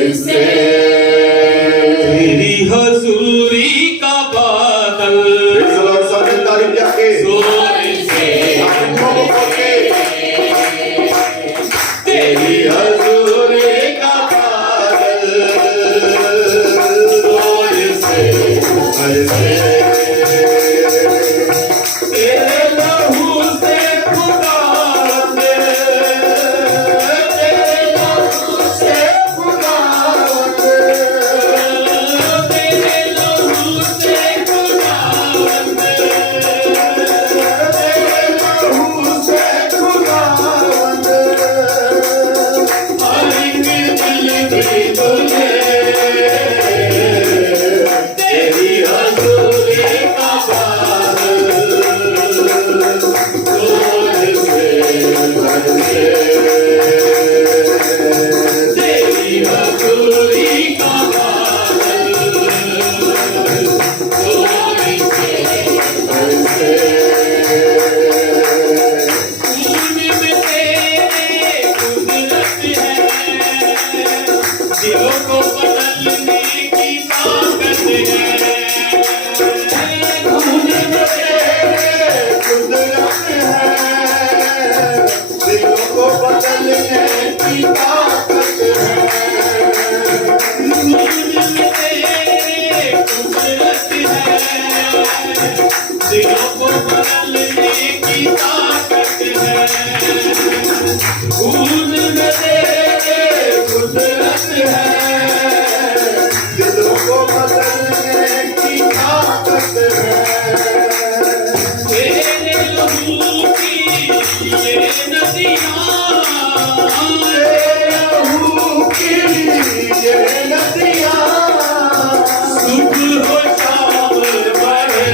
बरसे तेरी हजूरी का बादल सामने तारीफ जाके जोर से तेरी हजूरी का बादल जोर से बरसे तेरे लहू से खुदावंद तेरे लहू से खुदावंद तेरे लहू से खुदावंद तेरे लहू से खुदावंद हर एक दिल की दुल्हे तेरी हजूरी का बादल जोर से बरसे तेरी हजूरी का बादल जोर से बरसे खून में तेरे कुदरत है दिलों को बदलने की ताकत है खून में कुदरत है दिलों को बदलने की ताकत है दिलों को बदलने की ताकत है खून में तेरे कुदरत है दिलों को बदलने की ताकत है तेरे लहू की ये नदियाँ लहू की ये नदियाँ सुबह हो शाम बहे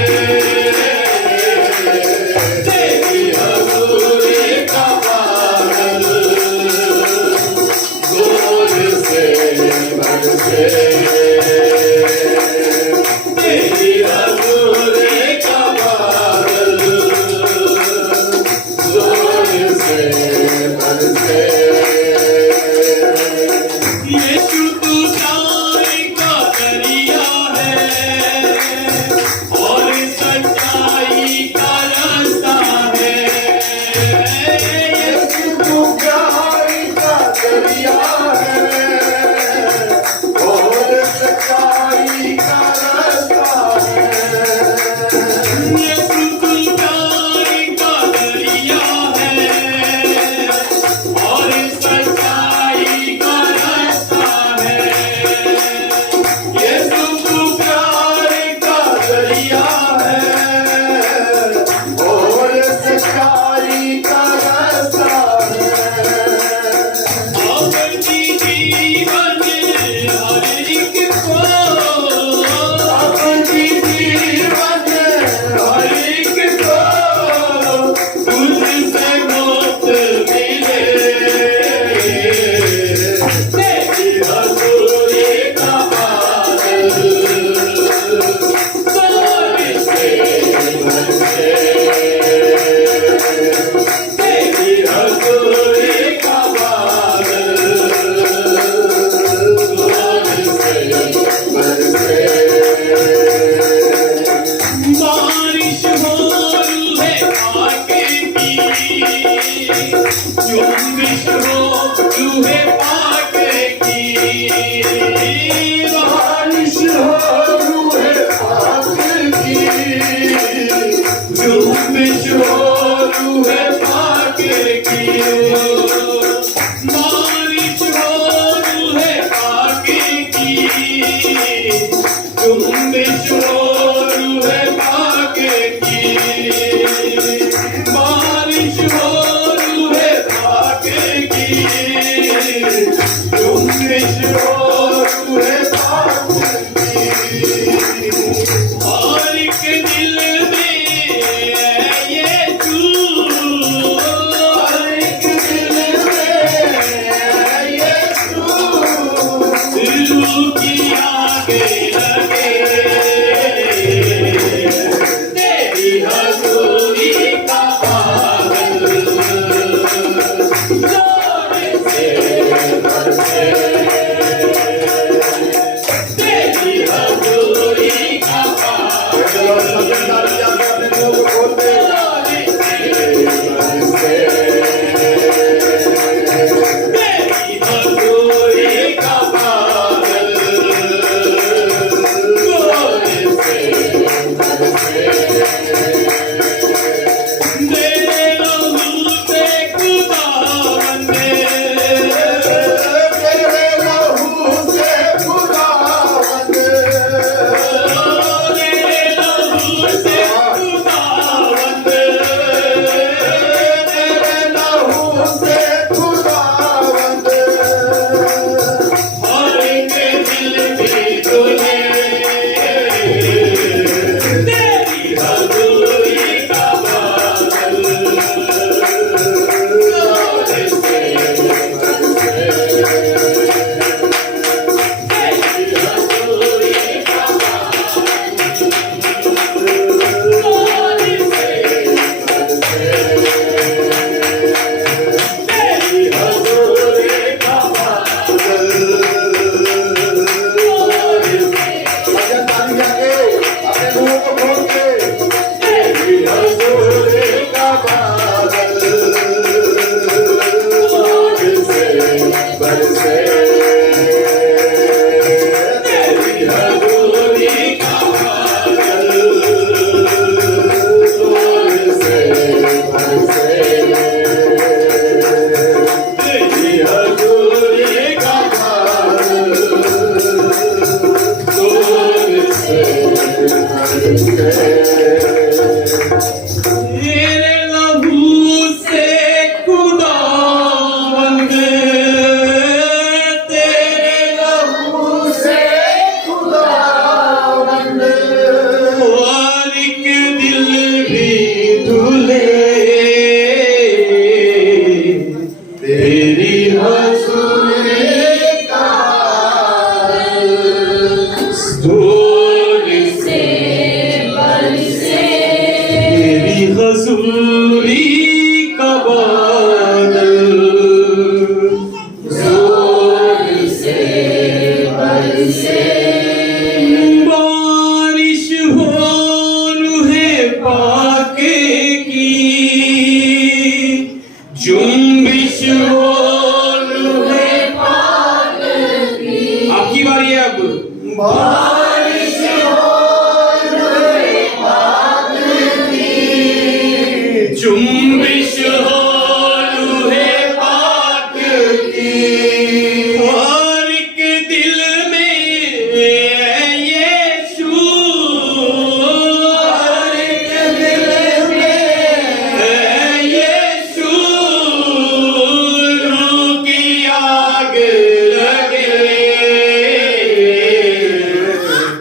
तेरी हजूरी का बादल जोर से बरसे तेरी हजूरी का बादल जोर से बरसे यीशु तू प्यार का दरिया है और सच्चाई का रास्ता है यीशु तू प्यार का दरिया है और सच्चाई का रास्ता है यीशु तू प्यार का दरिया है और सच्चाई का रास्ता है यीशु तू प्यार का दरिया है और सच्चाई का रास्ता है अपनी जीवन हर एक को अपनी जीवन हर एक को तुझसे मौत मिले तेरी हजूरी का बादल जोर से बरसे तेरी हजूरी का बादल जोर से बरसे बारिश हो रूहे पाके की जुम्बिश हो रूहे पाके की बारिश हो रूहे पाक की जुम्बिश हो रूहे पाके की बारिश हो रूहे पाके की जुम्बिश हो रूहे पाके की बारिश हो रूहे पाके की जुम्बिश हो रूहे पाक की हर एक दिल में ये तू हर एक दिल में यीशु दिल की आगे लगे तेरी हजूरी का बादल जोर से बरसे बारिश हो लुहे पाक की, जुम्बिश हो लूहे पाक की हर एक दिल में यीशु, हर एक दिल में यीशु रूह की आग लगे,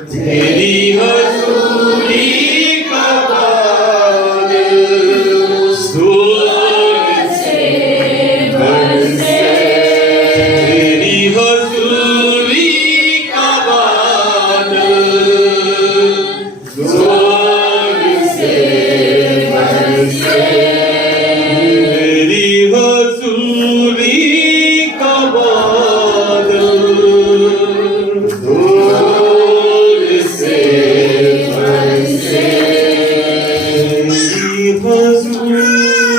तेरी हजूरी का बादल स्वर्ग से बरसे, तेरी हजूरी का बादल स्वर्ग से बरसे, तेरी हजूरी का बादल स्वर्ग से बरसे, तेरी हजूरी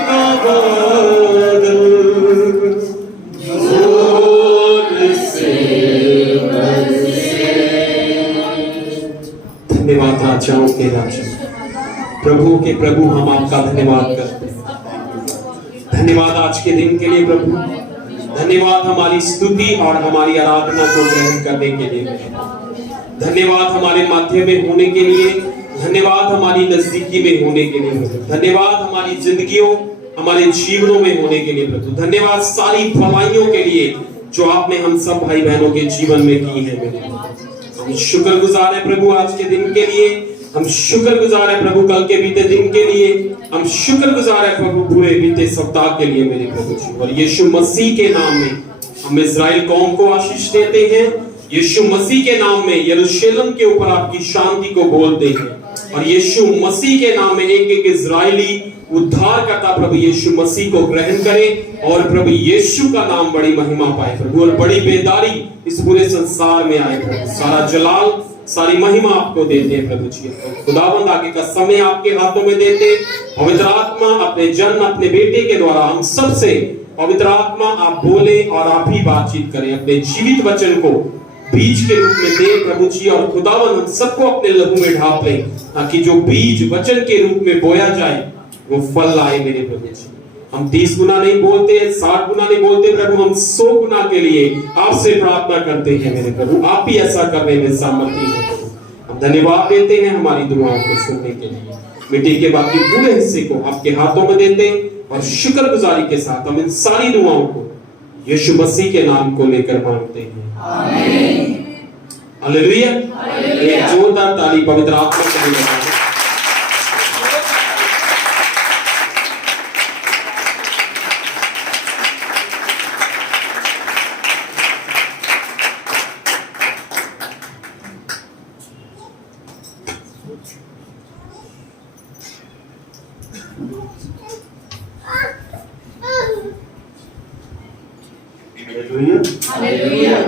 का बादल स्वर्ग से बरसे। धन्यवाद राजाओं के राजा, प्रभु के प्रभु, हम आपका धन्यवाद करते हैं। धन्यवाद आज के दिन के लिए प्रभु, धन्यवाद हमारी स्तुति और हमारी आराधना को ग्रहण करने के लिए, धन्यवाद हमारे मध्य में होने के लिए, धन्यवाद हमारी नजदीकी में होने के लिए, धन्यवाद हमारी जिंदगियों हमारे जीवनों में होने के लिए प्रभु, धन्यवाद सारी भलाइयों के लिए जो आपने हम सब भाई बहनों के जीवन में की है। मेरे हम शुक्रगुजार है प्रभु आज के दिन के लिए, हम शुक्रगुजार है प्रभु कल के बीते दिन के लिए, हम शुक्रगुजार है प्रभु पूरे बीते सप्ताह के लिए मेरे प्रभु जी। और यीशु मसीह के नाम में हम इजराइल कौम को आशीष देते हैं, यीशु मसीह के नाम में यरूशलेम के ऊपर आपकी शांति को बोलते हैं, और यीशु मसीह के नाम में एक एक इजरायली उद्धारकर्ता प्रभु यीशु मसीह को ग्रहण करे और प्रभु यीशु का नाम बड़ी महिमा पाए प्रभु, और बड़ी बेदारी इस पूरे संसार में आए प्रभु। सारा जलाल सारी महिमा आपको देते हैं प्रभु जी। खुदावंद आगे का समय आपके हाथों में देते, पवित्र आत्मा अपने जन अपने बेटे के द्वारा हम सबसे पवित्र आत्मा आप बोले और आप ही बातचीत करें, अपने जीवित वचन को बीज के रूप में दे प्रभु जी। और खुदावन हम सबको अपने लहू में ढाप ले, ताकि जो बीज वचन के रूप में बोया जाए वो फल लाए मेरे प्रभु जी। हम 30 गुना नहीं बोलते, 60 गुना नहीं बोलते प्रभु, हम 100 गुना के लिए आपसे प्रार्थना करते हैं मेरे प्रभु। आप भी ऐसा करने में सामर्थ्य है प्रभु। हम धन्यवाद देते हैं हमारी दुआओं को सुनने के लिए। मीटिंग के बाकी पूरे हिस्से को आपके हाथों में देते और शुक्रगुजारी के साथ हम इन सारी दुआओं को यीशु मसीह के नाम को लेकर मांगते हैं, आमीन। हालेलुया। एक जोरदार ताली पवित्र आत्मा के लिए बजाएं। हालेलुया।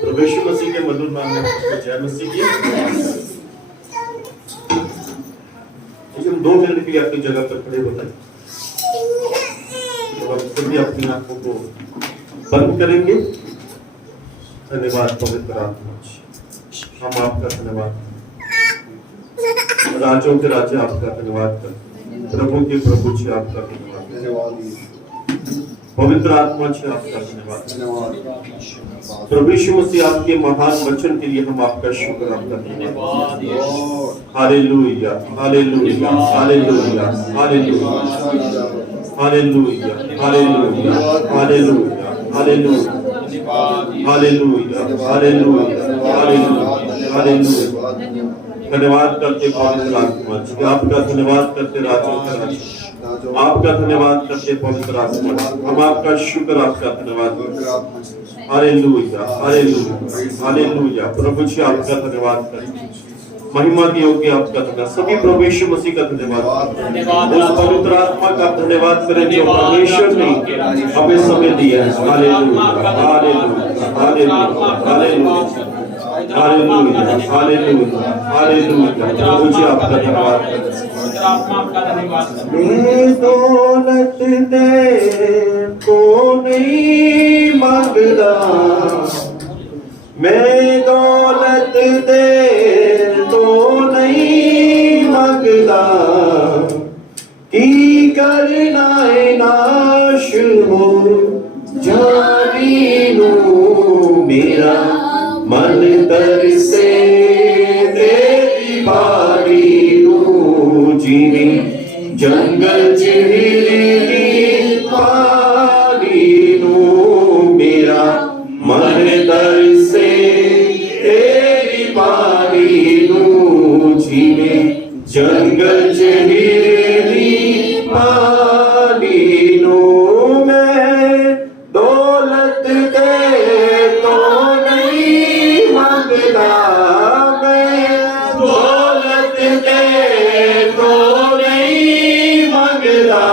प्रभु यीशु मसीह के मधुर नाम में जय मसीह की। हम 2 मिनट के लिए अपनी जगह पर खड़े हो जाएं और हम सभी अपनी आंखों को बंद करेंगे। धन्यवाद पवित्र आत्मा, हम आपका धन्यवाद, राजों के राजा आपका धन्यवाद करते, प्रभु के प्रभु जी आपका धन्यवाद, पवित्र आत्मा जी आपका धन्यवाद, प्रभु यीशु मसीह आपके महान वचन के लिए हम आपका शुक्र आपका धन्यवाद। Hallelujah hallelujah hallelujah hallelujah hallelujah hallelujah hallelujah hallelujah hallelujah hallelujah hallelujah. धन्यवाद करते पवित्र आत्मा जी, आपका धन्यवाद करते राजों का राजा, आपका धन्यवाद करते पवित्र आत्मा, हम आपका शुक्र आपका धन्यवाद। Hallelujah hallelujah hallelujah. प्रभु जी आपका धन्यवाद करते, महिमा के योग्य आपका धन्यवाद। सभी प्रभु यीशु मसीह का धन्यवाद, उस पवित्र आत्मा का धन्यवाद करें जो परमेश्वर ने हमें समय दिया है। Hallelujah hallelujah hallelujah hallelujah hallelujah hallelujah hallelujah. प्रभु जी आपका धन्यवाद करें। मैं दौलत दे को नहीं मांगता, मैं मेरा मन तरसे तेरी बारी नू जीवी जंगल चिड़ी पानी नू मेरा मन तरसे तेरी बारी नू जीवी जंगल चिड़ी पानी नू मैं दौलत दे तो नहीं मंगता मैं दौलत दे तो नहीं मंगता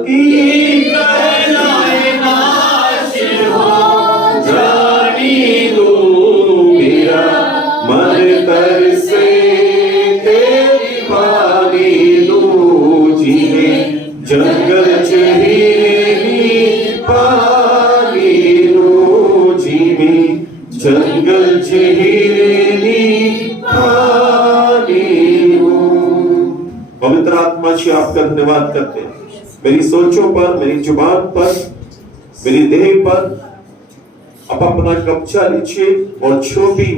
की कहलाए नाश हो जानी दूं मेरा मन तरसे तेरी बारी दूं जीवे जंगल चढ़ी पानी नू जीवी जंगल चढ़ी पानी नू। पवित्र आत्मा से आपका धन्यवाद करते हैं मेरी सोचों पर, मेरी जुबान पर, मेरी देह पर आप अपना कब्जा लीजिए और जो भी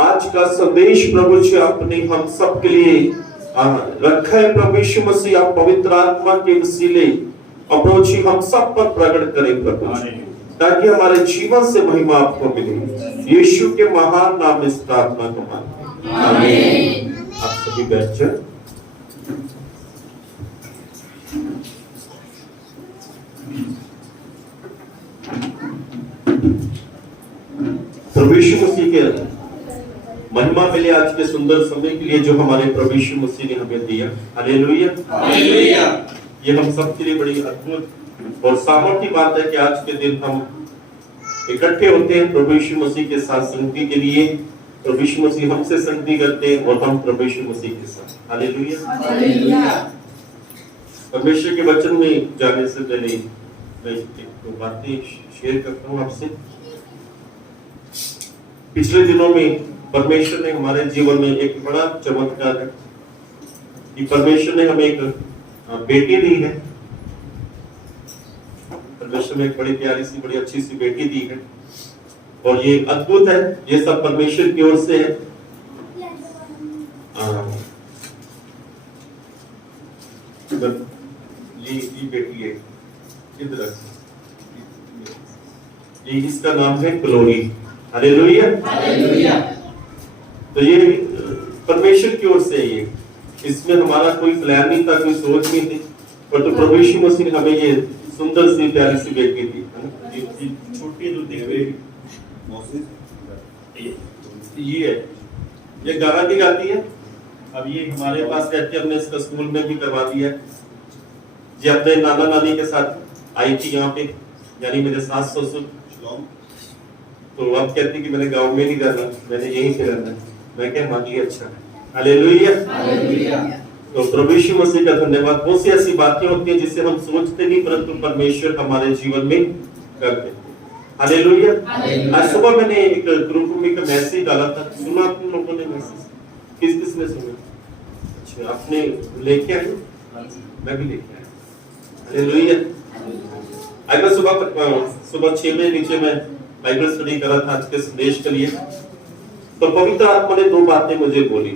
आज का संदेश प्रभु जी आपने हम सब के लिए रखा है प्रभु यीशु मसीह, आप पवित्र आत्मा के वसीले प्रभु जी हम सब पर प्रकट करें प्रभु जी, ताकि हमारे जीवन से महिमा आपको मिले। यीशु के महान नाम में इस प्रार्थना को मांगते हैं, आमीन। आप सभी बैठ जाएं। प्रभु यीशु मसीह के महिमा मिले आज के सुंदर समय के लिए जो हमारे प्रभु यीशु मसीह ने हमें दिया। Hallelujah, hallelujah. ये हम सब के लिए बड़ी अद्भुत और सामर्थ्य बात है कि आज के दिन हम इकट्ठे होते हैं प्रभु यीशु मसीह के साथ संगति के लिए। प्रभु यीशु मसीह हमसे संगति करते हैं और हम प्रभु यीशु मसीह के साथ। Hallelujah, hallelujah. परमेश्वर के वचन में जाने से पहले मैं एक बातें शेयर करता हूँ आपसे। पिछले दिनों में परमेश्वर ने हमारे जीवन में एक बड़ा चमत्कार है कि परमेश्वर ने हमें एक बेटी दी है। परमेश्वर ने एक बड़ी प्यारी सी, बड़ी अच्छी सी बेटी दी है और ये अद्भुत है, ये सब परमेश्वर की ओर से है। ये बेटी है, इधर ये इसका नाम है ग्लोरी। Hallelujah, hallelujah. तो ये परमेश्वर की ओर से ये, इसमें हमारा कोई प्लान नहीं था, कोई सोच नहीं थी, पर तो प्रभु यीशु मसीह ने हमें ये सुंदर सी प्यारी सी बेटी दी। ये छोटी जो दिख रही ये है, ये गाना भी गाती है। अब ये हमारे पास रहती है, हमने इसका स्कूल में भी करवा दिया है। ये अपने नाना नानी के साथ आई थी यहाँ पे, यानी मेरे सास ससुर। तो अब कहती कि मैंने गांव में नहीं रहना, मैंने यहीं पे रहना। मैं क्या मांगी, अच्छा। Hallelujah, hallelujah. तो प्रभु यीशु मसीह का धन्यवाद। बहुत सी ऐसी बातें होती हैं जिसे हम सोचते नहीं, परंतु परमेश्वर हमारे जीवन में करते हैं। हालेलुया। आज सुबह मैंने एक ग्रुप में एक मैसेज डाला था, सुना आप लोगों ने मैसेज? किस किसने सुना? अच्छा, आपने लेके आए? मैं भी लेके आया। हालेलुया। आज मैं सुबह 6 बजे नीचे मैं बाइबल स्टडी कर रहा था आज के संदेश के लिए। तो पवित्र आत्मा ने 2 बातें मुझे बोली।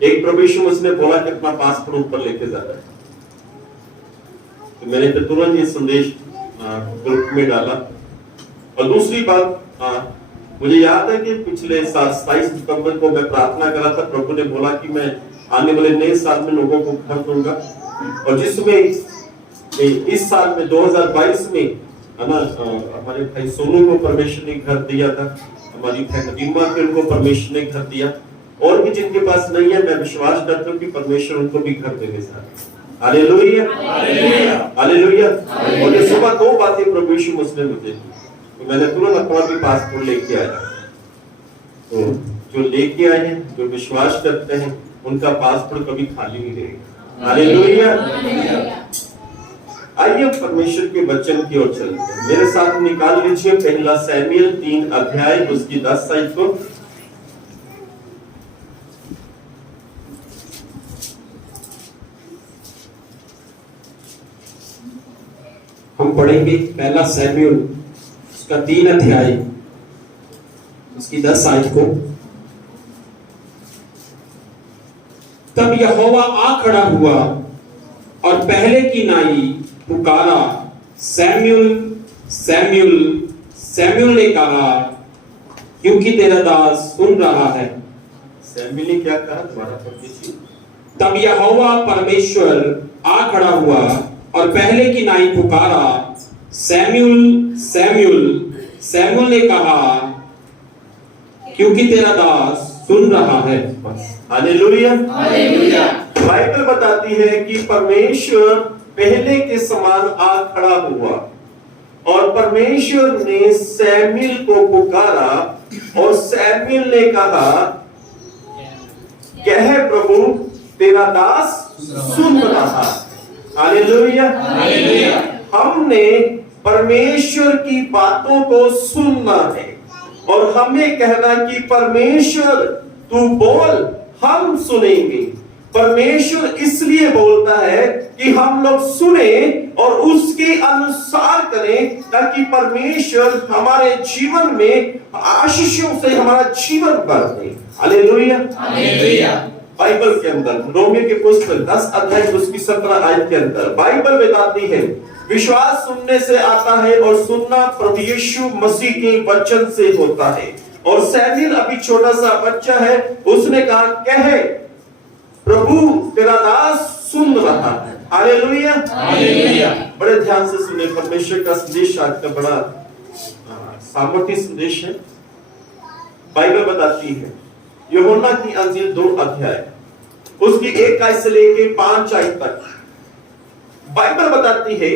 एक, प्रभु यीशु मसीह ने बोला कि अपना पासपोर्ट ऊपर लेके जाना है। तो मैंने फिर तुरंत ये संदेश ग्रुप में डाला। और दूसरी बात, मुझे याद है कि पिछले साल 27 सितंबर को मैं प्रार्थना कर रहा था। प्रभु ने बोला कि मैं आने वाले नए साल में लोगों को घर दूंगा, और जिसमें इस साल में 2022 में है ना, हमारे भाई सोनू को परमेश्वर ने घर दिया था, हमारी बहन नदीमा के उनको परमेश्वर ने घर दिया, और भी जिनके पास नहीं है मैं विश्वास करता हूँ कि परमेश्वर उनको भी घर देने जा रहा है। Hallelujah, hallelujah, hallelujah. और ये सुबह 2 बातें प्रभु यीशु मसीह ने मुझे दी, तो मैंने तुरंत अपना भी पासपोर्ट लेके आया। तो जो लेके आए हैं, जो विश्वास करते हैं, उनका पासपोर्ट कभी खाली नहीं रहेगा। हालेलुया। आइए परमेश्वर के वचन की ओर चलते हैं। मेरे साथ निकाल लीजिए पहला सैमुएल 3 अध्याय उसकी 10 आयत को। हम पढ़ेंगे पहला सैमुएल उसका 3 अध्याय उसकी 10 आयत को। तब यहोवा आ खड़ा हुआ और पहले की नाई पुकारा, सैम्यूल सैम्यूल। सैम्यूल ने कहा, क्योंकि तेरा दास सुन रहा है। सैम्यूल ने क्या कहा, दोबारा पढ़ लीजिए। तब यहोवा परमेश्वर आ खड़ा हुआ और पहले की नाई पुकारा, सैम्यूल सैम्यूल। सैम्यूल ने कहा, क्योंकि तेरा दास सुन रहा है। Hallelujah, hallelujah. बाइबल बताती है कि परमेश्वर पहले के समान आ खड़ा हुआ और परमेश्वर ने सैम्यूल को पुकारा और सैम्यूल ने कहा, क्या है प्रभु, तेरा दास सुन रहा। Hallelujah, hallelujah. हमने परमेश्वर की बातों को सुनना है और हमें कहना कि परमेश्वर तू बोल, हम सुनेंगे। परमेश्वर इसलिए बोलता है कि हम लोग सुने और उसके अनुसार करें, ताकि परमेश्वर हमारे जीवन में आशीषों से हमारा जीवन बढ़े। Hallelujah, hallelujah. बाइबल के अंदर रोमियो के पुस्तक 10 अध्याय उसकी 17 आयत के अंदर बाइबल बताती है, विश्वास सुनने से आता है और सुनना प्रभु यीशु मसीह के वचन से होता है। और सैम्यूल अभी छोटा सा बच्चा है, उसने कहा, कहे प्रभु तेरा दास सुन रहा है। Hallelujah, hallelujah. बड़े ध्यान से सुने, परमेश्वर का संदेश आज का बड़ा सामर्थ्य संदेश है। बाइबल बताती है, यूहन्ना की अंजील 2 अध्याय उसकी 1 आयत से लेके 5 आयत तक बाइबल बताती है,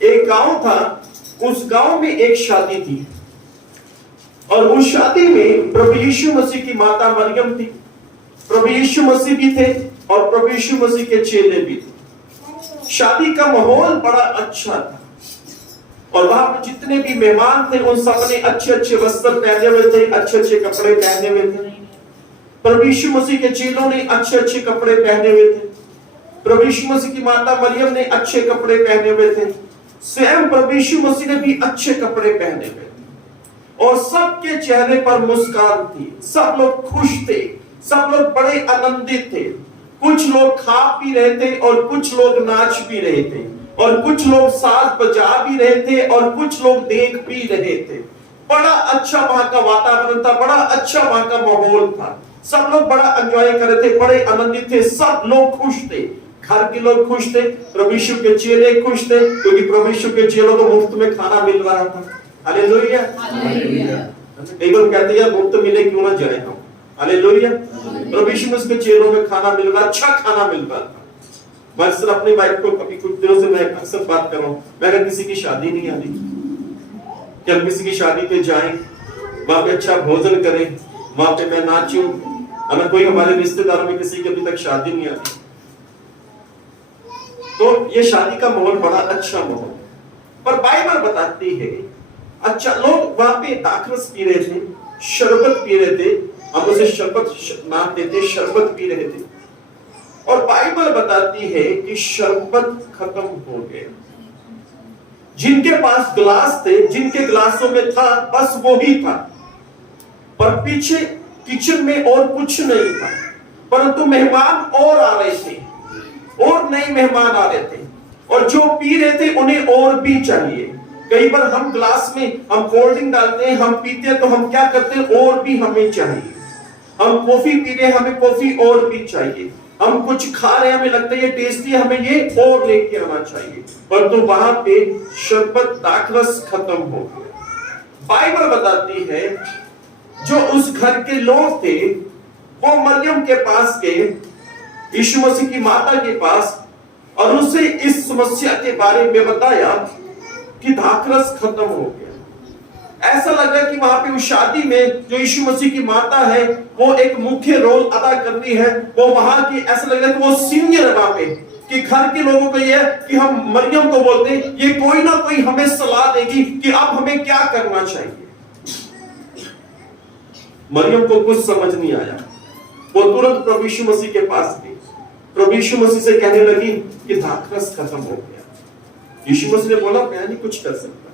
एक गांव था, उस गांव में एक शादी थी और उस शादी में प्रभु यीशु मसीह की माता मरियम थी, प्रभु यीशु मसीह भी थे और प्रभु यीशु मसीह के चेले भी थे। शादी का माहौल बड़ा अच्छा था और वहां पर जितने भी मेहमान थे उन सब ने अच्छे अच्छे वस्त्र पहने हुए थे, अच्छे अच्छे कपड़े पहने हुए थे। प्रभु यीशु मसीह के चेलों ने अच्छे अच्छे कपड़े पहने हुए थे, प्रभु यीशु मसीह की माता मरियम ने अच्छे कपड़े पहने हुए थे, स्वयं प्रभु यीशु मसीह ने भी अच्छे कपड़े पहने हुए थे और सबके चेहरे पर मुस्कान थी। सब लोग खुश थे, सब लोग बड़े आनंदित थे। कुछ लोग खा पी रहे थे और कुछ लोग नाच भी रहे थे और कुछ लोग साज बजा भी रहे थे और कुछ लोग देख भी रहे थे। बड़ा अच्छा वहां का वातावरण था, बड़ा अच्छा वहां का माहौल था। सब लोग बड़ा एंजॉय कर रहे थे, बड़े आनंदित थे, सब लोग खुश थे। घर के लोग खुश थे, प्रभु यीशु के चेले खुश थे, क्योंकि प्रभु यीशु के चेलों को मुफ्त में खाना मिल रहा था। Hallelujah, hallelujah. कई लोग कहते हैं मुफ्त मिले क्यों ना जाए हम। हालेलुया। प्रभु यीशु मसीह के चेलों में खाना मिल रहा, अच्छा खाना मिल रहा था। मैं अक्सर अपनी वाइफ को कभी कुछ दिनों से मैं अक्सर बात कर रहा हूँ, मैं अगर किसी की शादी नहीं आ रही कि हम किसी की शादी पे जाएं, वहां पे अच्छा भोजन करें, वहां पे मैं नाचूं। अगर कोई हमारे रिश्तेदारों में किसी की अभी तक शादी नहीं आ रही तो ये शादी का माहौल बड़ा अच्छा माहौल, पर बाइबल बताती है अच्छा लोग वहां पे दाखरस पी रहे थे, शरबत पी रहे थे, हम उसे शरबत नाम देते, शरबत पी रहे थे और बाइबल बताती है कि शरबत खत्म हो गया। जिनके पास ग्लास थे, जिनके ग्लासों में था बस वो ही था, पर पीछे किचन में और कुछ नहीं था। परंतु मेहमान और आ रहे थे और नए मेहमान आ रहे थे और जो पी रहे थे उन्हें और भी चाहिए। कई बार हम ग्लास में हम कोल्ड ड्रिंक डालते हैं, हम पीते हैं तो हम क्या करते हैं, और भी हमें चाहिए। हम कॉफी पी रहे हैं, हमें कॉफी और भी चाहिए। हम कुछ खा रहे हैं, हमें लगता है ये टेस्टी है, हमें ये और लेके आना चाहिए। परंतु वहां पे शरबत दाखरस खत्म हो गया। बाइबल बताती है जो उस घर के लोग थे वो मरियम के पास गए, यीशु मसीह की माता के पास, और उसे इस समस्या के बारे में बताया कि दाखरस खत्म हो गया। ऐसा लग रहा है कि वहां पे उस शादी में जो यीशु मसीह की माता है वो एक मुख्य रोल अदा करनी है। वो वहां की ऐसा लग रहा है कि वो सीनियर है वहां पे, कि घर के लोगों को ये कि हम मरियम को बोलते हैं, ये कोई ना कोई हमें सलाह देगी कि अब हमें क्या करना चाहिए। मरियम को कुछ समझ नहीं आया, वो तुरंत प्रभु यीशु मसीह के पास गई, प्रभु यीशु मसीह से कहने लगी कि दाखरस खत्म हो गया। यीशु मसीह ने बोला मैं नहीं कुछ कर सकता,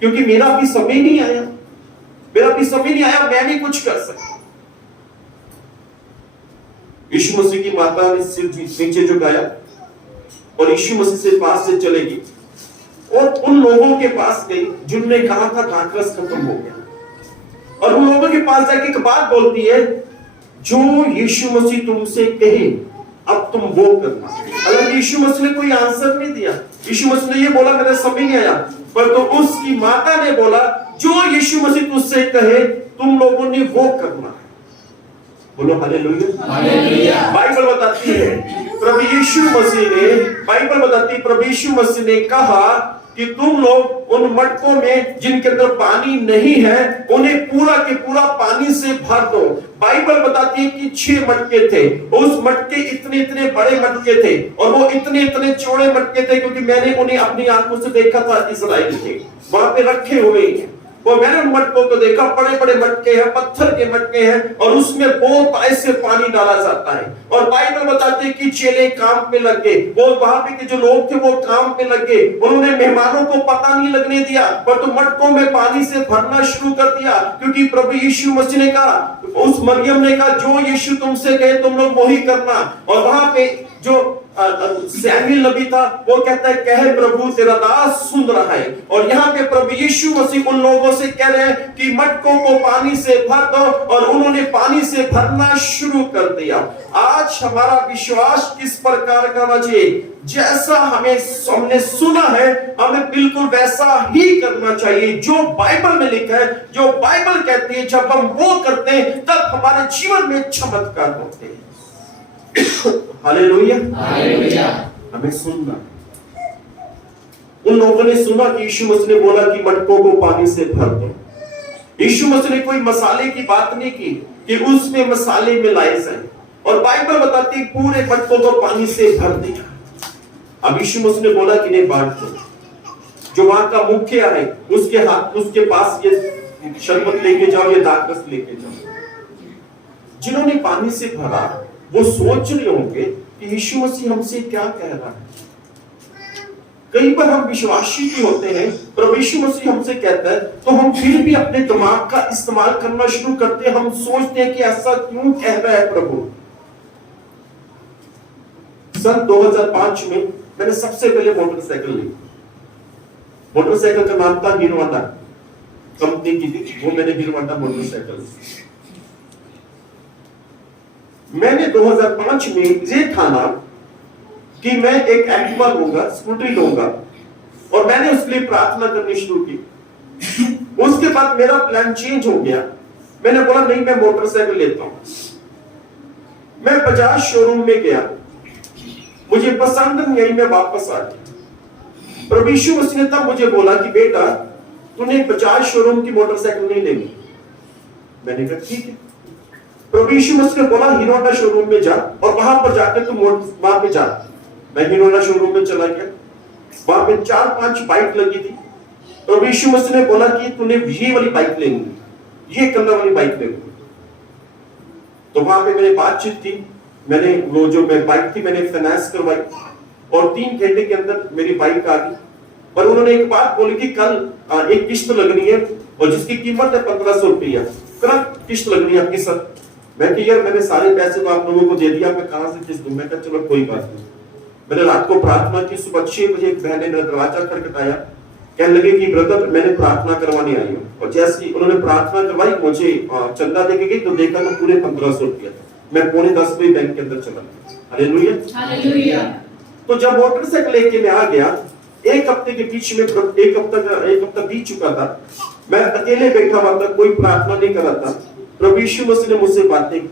क्योंकि मेरा अभी समय नहीं आया। मेरा भी समझ नहीं आया मैं भी कुछ कर सकता। यीशु मसीह की माता ने सिर नीचे झुकाया और यीशु मसीह से पास से चलेगी और उन लोगों के पास गई जिनने कहा था दाखरस खत्म हो गया, और उन लोगों के पास जाके एक बात बोलती है, जो यीशु मसीह तुमसे कहे अब तुम वो करना। हालांकि यीशु मसीह ने कोई आंसर नहीं दिया, यीशु मसीह ने ये बोला मेरे समझ नहीं आया, पर तो उसकी माता ने बोला जो यीशु मसीह तुझसे कहे तुम लोगों ने वो करना। बोलो हालेलुया। हालेलुया। बाइबल बताती है प्रभु यीशु मसीह ने, बाइबल बताती है प्रभु यीशु मसीह ने कहा कि तुम लोग उन मटकों में जिनके अंदर पानी नहीं है उन्हें पूरा के पूरा पानी से भर दो। बाइबल बताती है कि 6 मटके थे, उस मटके इतने इतने बड़े मटके थे और वो इतने इतने चौड़े मटके थे, क्योंकि मैंने उन्हें अपनी आंखों से देखा था, इस्राएल थे वहां पे रखे हुए हैं। वो मैंने उन मटकों को देखा, बड़े बड़े मटके हैं, पत्थर के मटके हैं और उसमें बहुत ऐसे पानी डाला जाता है। और बाइबल बताते हैं कि चेले काम पे लग गए, वो वहां पे के जो लोग थे वो काम पे लग गए, उन्होंने मेहमानों को पता नहीं लगने दिया, पर तो मटकों में पानी से भरना शुरू कर दिया, क्योंकि प्रभु यीशु मसीह ने कहा, उस मरियम ने कहा जो यीशु तुमसे कहे तुम लोग वही करना। और वहां पे जो सैमुएल नबी था वो कहता है कहे प्रभु तेरा दास सुन रहा है। और यहाँ पे प्रभु यीशु मसीह उन लोगों से कह रहे हैं कि मटकों को पानी से भर दो, और उन्होंने पानी से भरना शुरू कर दिया। आज हमारा विश्वास किस प्रकार का होना चाहिए, जैसा हमने सुना है हमें बिल्कुल वैसा ही करना चाहिए जो बाइबल में लिखा है। जो बाइबल कहती है जब हम वो करते हैं तब हमारे जीवन में चमत्कार होते हैं। हालेलुया। हालेलुया। हमें सुनना, उन लोगों ने सुना कि यीशु मसीह ने बोला कि मटकों को पानी से भर दो। यीशु मसीह ने कोई मसाले की बात नहीं की कि उसमें मसाले मिलाए जाए, और बाइबल बताती है पूरे मटकों को पानी से भर दिया। अब यीशु मसीह ने बोला कि नहीं बांट दो। जो वहां का मुखिया है उसके हाथ उसके पास ये शरबत लेके जाओ, ये दाखरस लेके जाओ। जिन्होंने पानी से भरा वो सोच रहे होंगे कि यीशु मसीह हमसे क्या कह रहा है। कई बार हम विश्वासी भी होते हैं, प्रभु यीशु मसीह हमसे कहता है तो हम फिर भी अपने दिमाग का इस्तेमाल करना शुरू करते हैं। हम सोचते हैं कि ऐसा क्यों कह रहा है प्रभु। सन 2005 में मैंने सबसे पहले मोटरसाइकिल ली। मोटरसाइकिल का नाम था हीरो होंडा, कंपनी की थी वो, मैंने हीरो होंडा मोटरसाइकिल ली। मैंने 2005 में ये ठाना कि मैं एक एक्टिवा लूंगा, स्कूटरी लूंगा, और मैंने उसके लिए प्रार्थना करनी शुरू की। उसके बाद मेरा प्लान चेंज हो गया। मैंने बोला नहीं मैं मोटरसाइकिल लेता हूं। मैं बजाज शोरूम में गया, मुझे पसंद नहीं आई, मैं वापस आ गया। प्रभु यीशु मसीह ने तब मुझे बोला कि बेटा तूने बजाज शोरूम की मोटरसाइकिल नहीं लेनी। मैंने कहा ठीक है। प्रभु यीशु मसीह ने बोला हीरो होंडा शोरूम में जा और वहां पर जाकर तुम वहां पे जा। मैं हीरो होंडा शोरूम में चला गया, वहां पे 4-5 बाइक लगी थी। प्रभु यीशु मसीह ने बोला कि तूने ये वाली बाइक लेनी, ये कलर वाली बाइक लेनी। तो वहां पे मेरी बातचीत थी, मैंने वो जो बाइक थी मैंने फाइनेंस करवाई और 3 घंटे के अंदर मेरी बाइक आ गई। पर उन्होंने एक बात बोली कि कल एक किस्त लगनी है और जिसकी कीमत है 1500 रुपया, किस्त लगनी है आपकी सर। मैं यार मैंने सारे पैसे तो आप लोगों को दे दिया, मैं कहां से किस्त दूं। मैं कहा चलो कोई बात नहीं। मैंने रात को प्रार्थना की, सुबह 6 बजे एक बहन ने दरवाजा खटखटाया, कहने लगे कि ब्रदर मैंने प्रार्थना करवाने आई हूँ। और जैसे उन्होंने प्रार्थना करवाई मुझे चंदा देके गई तो देखा तो पूरे 1500 रुपया। मैं 9:45 बजे बैंक के अंदर चला गया। हालेलुया। हालेलुया। तो जब मोटरसाइकिल लेके मैं आ गया, एक हफ्ते के बीच में एक हफ्ता बीत चुका था, मैं अकेले बैठा हुआ था, कोई प्रार्थना नहीं कर रहा था। प्रभु यीशु मसीह ने मुझसे बातें की।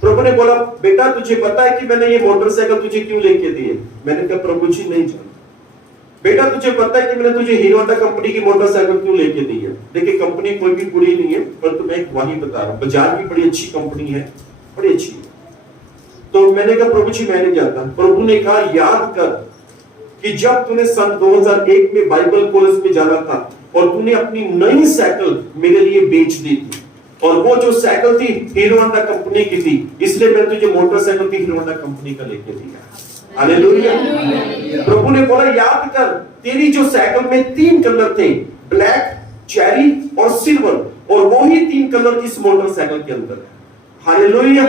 प्रभु ने बोला बेटा तुझे पता है कि मैंने ये मोटरसाइकिल तुझे क्यों लेके दी है। मैंने कहा प्रभु जी नहीं जानता। बेटा तुझे पता है कि मैंने तुझे हीरो होंडा कंपनी की मोटरसाइकिल क्यों लेके दी है। देखिए कंपनी कोई भी बुरी नहीं है, पर तुम्हें एक वही बता रहा हूं, बाजार भी बड़ी अच्छी कंपनी है, बड़ी अच्छी है। तो मैंने कहा प्रभु जी मैं नहीं जानता। प्रभु ने कहा याद कर कि जब तूने सन 2001 में बाइबल कॉलेज में जाना था और तूने अपनी नई साइकिल मेरे लिए बेच दी थी, और वो जो साइकिल थी हीरो होंडा कंपनी की थी, इसलिए मैं तुझे मोटरसाइकिल की हीरो होंडा कंपनी का लेके दिया। हालेलुया। प्रभु ने बोला याद कर तेरी जो साइकिल में 3 कलर थे, ब्लैक, चेरी और सिल्वर, और वो ही 3 कलर इस मोटरसाइकिल के अंदर है। हालेलुया।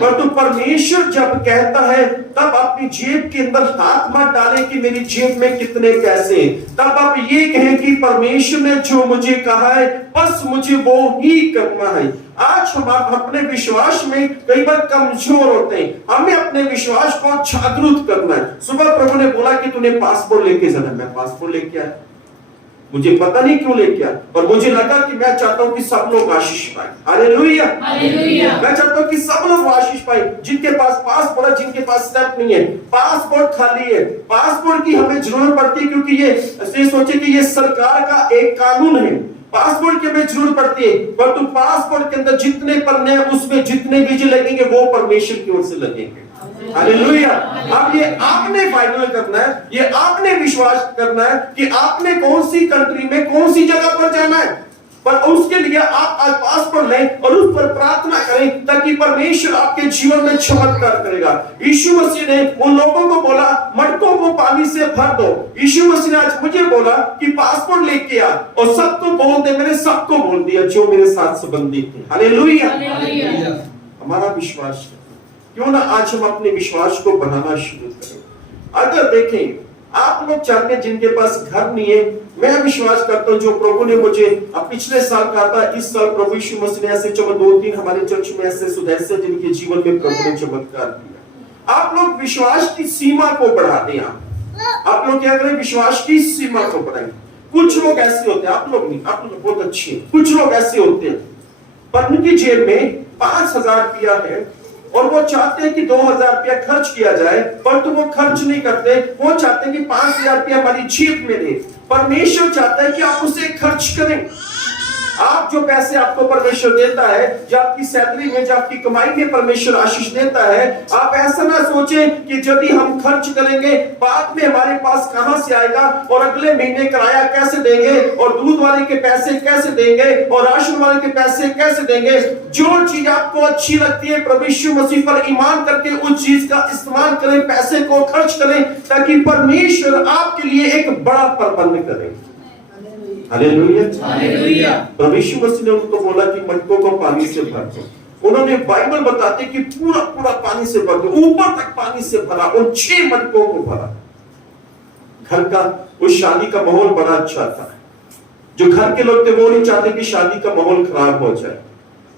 पर तो परमेश्वर जब कहता है तब अपनी जेब के अंदर हाथ मत डालें कि मेरी जेब में कितने पैसे, तब आप ये कहें कि परमेश्वर ने जो मुझे कहा है बस मुझे वो ही करना है। आज हम अपने विश्वास में कई बार कमजोर होते हैं, हमें अपने विश्वास को जागरूक करना है। सुबह प्रभु ने बोला कि तूने पासपोर्ट लेके जाना, मैं पासपोर्ट लेके आया, मुझे पता नहीं क्यों लेके आया, और मुझे लगा कि मैं चाहता हूं कि सब लोग आशीष पाए। हालेलुया। मैं चाहता हूं कि सब लोग आशीष पाए। जिनके पास पासपोर्ट है, जिनके पास स्टैंप नहीं है, पासपोर्ट खाली है। पासपोर्ट की हमें जरूरत पड़ती है क्योंकि ये सोचे कि ये सरकार का एक कानून है, पासपोर्ट की हमें जरूरत पड़ती है। पर तू पासपोर्ट के अंदर जितने पन्ने हैं उसमें जितने वीजे लगेंगे वो परमेश्वर की ओर से लगेंगे। हालेलुया। अब ये आपने फाइनल करना है, ये आपने विश्वास करना है कि आपने कौन सी कंट्री में कौन सी जगह पर जाना है। पर उसके लिए आप आज पासपोर्ट लें और उस पर प्रार्थना करें ताकि परमेश्वर आपके जीवन में चमत्कार करेगा। यीशु मसीह ने उन लोगों को बोला मटकों को पानी से भर दो। यीशु मसीह ने आज मुझे बोला कि पासपोर्ट लेके आ और सबको बोल दे। मैंने सबको बोल दिया जो मेरे साथ संबंधित थे। हालेलुया। हमारा विश्वास है, क्यों ना आज हम अपने विश्वास को बढ़ाना शुरू करें। अगर देखें आप लोग चाहते हैं जिनके पास घर नहीं है, मैं विश्वास करता हूं जो प्रभु ने मुझे पिछले साल कहा था, इस साल प्रभु यीशु मसीह ने ऐसे 2-3 हमारे चर्च में ऐसे सदस्य जिनके जीवन में प्रभु ने चमत्कार किया। आप लोग विश्वास की सीमा को बढ़ा दें। आप लोग क्या करें, विश्वास की सीमा को बढ़ाएं। कुछ लोग ऐसे होते हैं, आप लोग नहीं, आप लोग बहुत अच्छे हैं, कुछ लोग ऐसे होते हैं पर उनकी जेब में 5,000 रुपया है और वो चाहते हैं कि 2,000 रुपया खर्च किया जाए, पर तो वो खर्च नहीं करते। वो चाहते हैं कि 5,000 रुपया हमारी जेब में दे। परमेश्वर चाहता है कि आप उसे खर्च करें। आप जो पैसे आपको परमेश्वर देता है, जो आपकी सैलरी में, जो आपकी कमाई में परमेश्वर आशीष देता है, आप ऐसा ना सोचें कि यदि हम खर्च करेंगे बाद में हमारे पास कहां से आएगा, और अगले महीने किराया कैसे देंगे, और दूध वाले के पैसे कैसे देंगे, और राशन वाले के पैसे कैसे देंगे। जो चीज आपको अच्छी लगती है प्रभु यीशु मसीह पर ईमान करके उस चीज का इस्तेमाल करें, पैसे को खर्च करें ताकि परमेश्वर आपके लिए एक बड़ा प्रबंध करें। हालेलुया। प्रभु यीशु मसीह ने उनको बोला कि मटकों को पानी से भर दो। उन्होंने बाइबल बताते कि पूरा पानी से भर दो, ऊपर तक पानी से भरा, उन 6 मटकों को भरा। घर का उस शादी का माहौल बड़ा अच्छा था। जो घर के लोग थे वो नहीं चाहते कि शादी का माहौल खराब हो जाए,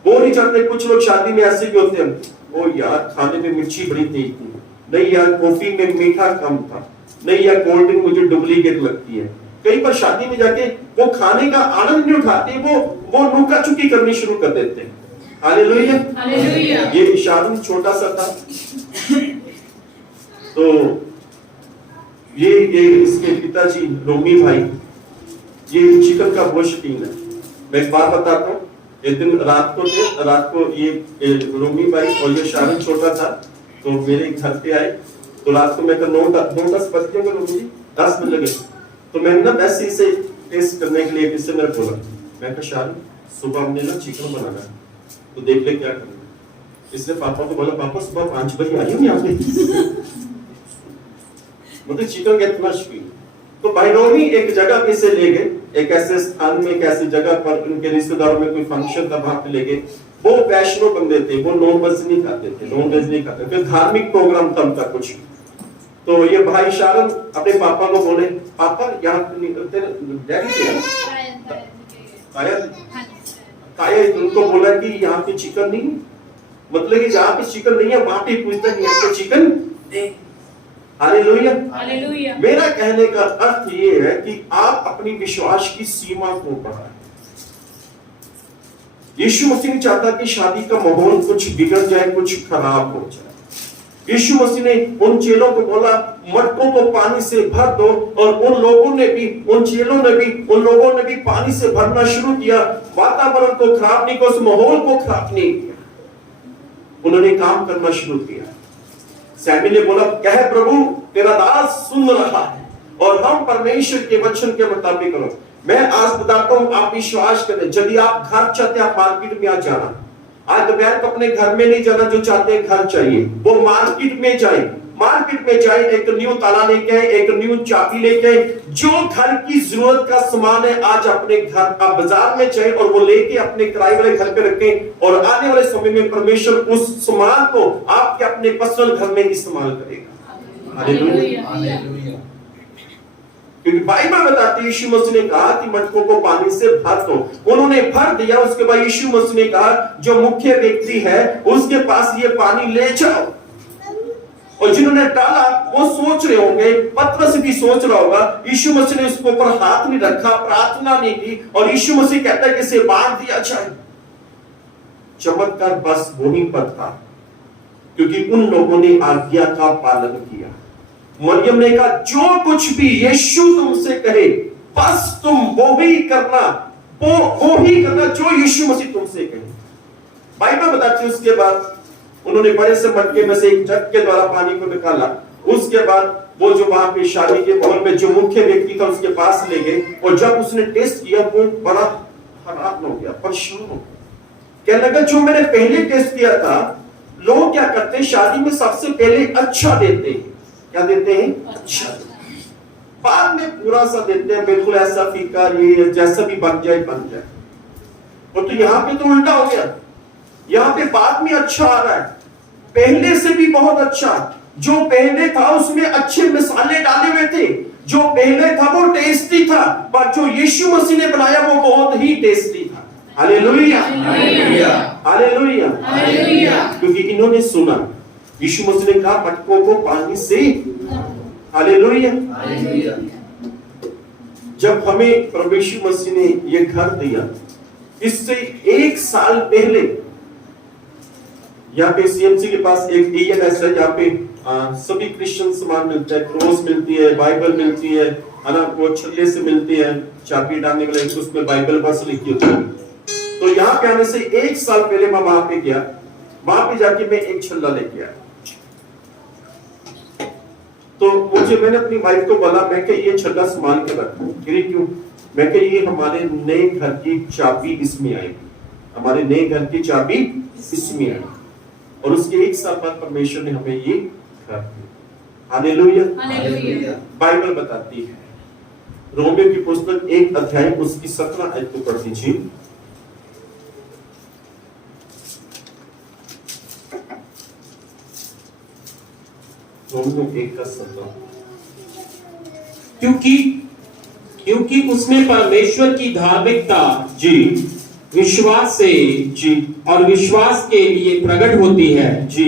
वो नहीं चाहते। कुछ लोग शादी में ऐसे भी होते हैं, ओ यार खाने में मिर्ची बड़ी तेज थी, नहीं यार कॉफी में मीठा कम था, नहीं यार कोल्ड ड्रिंक मुझे डुप्लीकेट लगती है। कई बार शादी में जाके वो खाने का आनंद नहीं उठाते, वो नुका चुकी करनी शुरू कर देते हैं। हालेलुया। ये शादी छोटा सा था, तो ये इसके पिताजी रोमी भाई, ये चिकन का गोश्त है। मैं एक बात बताता हूँ, एक दिन रात को ये रोमी भाई और ये शादी छोटा था, तो मेरे घर पे आए। तो रात को मैं 9-10 बज गए, 10 बज लगे। तो मैंने ना वैसे इसे टेस्ट करने के लिए किसी ने बोला, मैं कहा शान सुबह हमने ना चिकन बनाना है, तो देख ले क्या करना। इसने पापा को बोला, पापा सुबह 5 बजे आई हूँ यहाँ पे। मतलब चिकन का इतना शौकीन। तो भाई रोमी एक जगह पे से ले गए, एक ऐसे स्थान में, एक ऐसी जगह पर उनके रिश्तेदारों में कोई फंक्शन था, वहां पे ले गए। वो वैष्णव बंदे थे, वो नॉन-वेज नहीं खाते थे। फिर धार्मिक प्रोग्राम था उनका कुछ। तो ये भाई शारन अपने पापा को बोले, पापा यहाँ डैडी थे उनको बोला कि यहाँ पे चिकन नहीं, मतलब कि जहाँ पे चिकन नहीं है वहां पे पूछता है यहाँ पे चिकन दे। हालेलुया। मेरा कहने का अर्थ ये है कि आप अपनी विश्वास की सीमा को बढ़ाएं। यीशु मसीह ने चाहता कि शादी का माहौल कुछ बिगड़ जाए, कुछ खराब हो जाए। यीशु मसीह ने उन चेलों को बोला मटकों को पानी से भर दो, और उन लोगों ने भी पानी से भरना शुरू किया। वातावरण को खराब नहीं किया, उस माहौल को खराब नहीं किया, उन्होंने काम करना शुरू किया। सैमुएल ने बोला, कह प्रभु तेरा दास सुन रहा है और हम परमेश्वर के वचन के मुताबिक करो। मैं आज बताता हूं, आप विश्वास करें, यदि आप घर चाहते हैं, आप मार्केट में आ जाना। आज दोपहर को अपने घर में नहीं जाना, जो चाहते हैं घर चाहिए वो मार्केट में जाए। मार्केट में जाए, एक न्यू ताला लेके आए, एक न्यू चाबी लेके आए, जो घर की जरूरत का सामान है आज अपने घर आप बाजार में जाए और वो लेके अपने किराए वाले घर पे रखें, और आने वाले समय में परमेश्वर उस सामान को आपके अपने पर्सनल घर में इस्तेमाल करेगा। हालेलुया। क्योंकि बाइबल बताती है यीशु मसीह ने कहा कि मटकों को पानी से भर दो, उन्होंने भर दिया। उसके बाद यीशु मसीह ने कहा जो मुख्य व्यक्ति है उसके पास ये पानी ले जाओ, और जिन्होंने डाला वो सोच रहे होंगे, पतरस भी सोच रहा होगा, यीशु मसीह ने उसके ऊपर हाथ नहीं रखा, प्रार्थना नहीं की, और यीशु मसीह कहता है कि इसे बांध दिया जाए। चमत्कार बस वहीं पर था क्योंकि उन लोगों ने आज्ञा का पालन किया। मरियम ने कहा जो कुछ भी यीशु तुमसे कहे बस तुम वो ही करना, वो ही करना जो यीशु मसीह तुमसे कहे। बाइबल बताती है उसके बाद उन्होंने बड़े से मटके में से एक जग के द्वारा पानी को निकाला। उसके बाद वो जो वहां पे शादी के भवन में जो मुख्य व्यक्ति था उसके पास ले गए, और जब उसने टेस्ट किया वो बड़ा हैरान हो गया, परेशान हो गया, कहने लगा जो मैंने पहले टेस्ट किया था, लोग क्या करते हैं शादी में सबसे पहले अच्छा देते हैं। क्या देते हैं? अच्छा। बाद में पूरा सा देते हैं, बिल्कुल ऐसा फीका, ये जैसा भी बन जाए बन जाए। और तो यहाँ पे तो उल्टा हो गया, यहाँ पे बाद में अच्छा आ रहा है, पहले से भी बहुत अच्छा। जो पहले था उसमें अच्छे मसाले डाले हुए थे, जो पहले था वो टेस्टी था, पर जो यीशु मसीह ने बनाया वो बहुत ही टेस्टी था। Hallelujah, hallelujah, hallelujah. क्योंकि इन्होंने सुना, यीशु मसीह ने कहा मटकों को पानी से। हालेलुया। जब हमें प्रभु यीशु मसीह ने ये घर दिया, इससे 1 साल पहले यहाँ पे सीएमसी के पास एक ENS है, यहाँ पे सभी क्रिश्चियन सामान मिलता है, क्रॉस मिलती है, बाइबल मिलती है ना, वो छल्ले से मिलती है, चाबी डालने वाले उसमें बाइबल वर्स लिखी होती है। तो यहाँ पे आने से 1 साल पहले मैं वहां पे गया, वहां पे जाके मैं एक छल्ला लेके आया। तो मैंने अपनी वाइफ को बोला, मैं कि ये छल्ला संभाल के रखो। क्यों? मैं कि ये हमारे नए घर की चाबी इसमें आएगी, हमारे नए घर की चाबी इसमें आएगी। और उसके 1 साल बाद परमेश्वर ने हमें ये घर दिया। Hallelujah, hallelujah. बाइबल बताती है, रोमियो की पुस्तक 1 अध्याय उसकी 17 आयत को पढ़ दीजिए। रोमियो 1 का 17। क्योंकि उसमें परमेश्वर की धार्मिकता जी विश्वास से जी और विश्वास के लिए प्रकट होती है जी,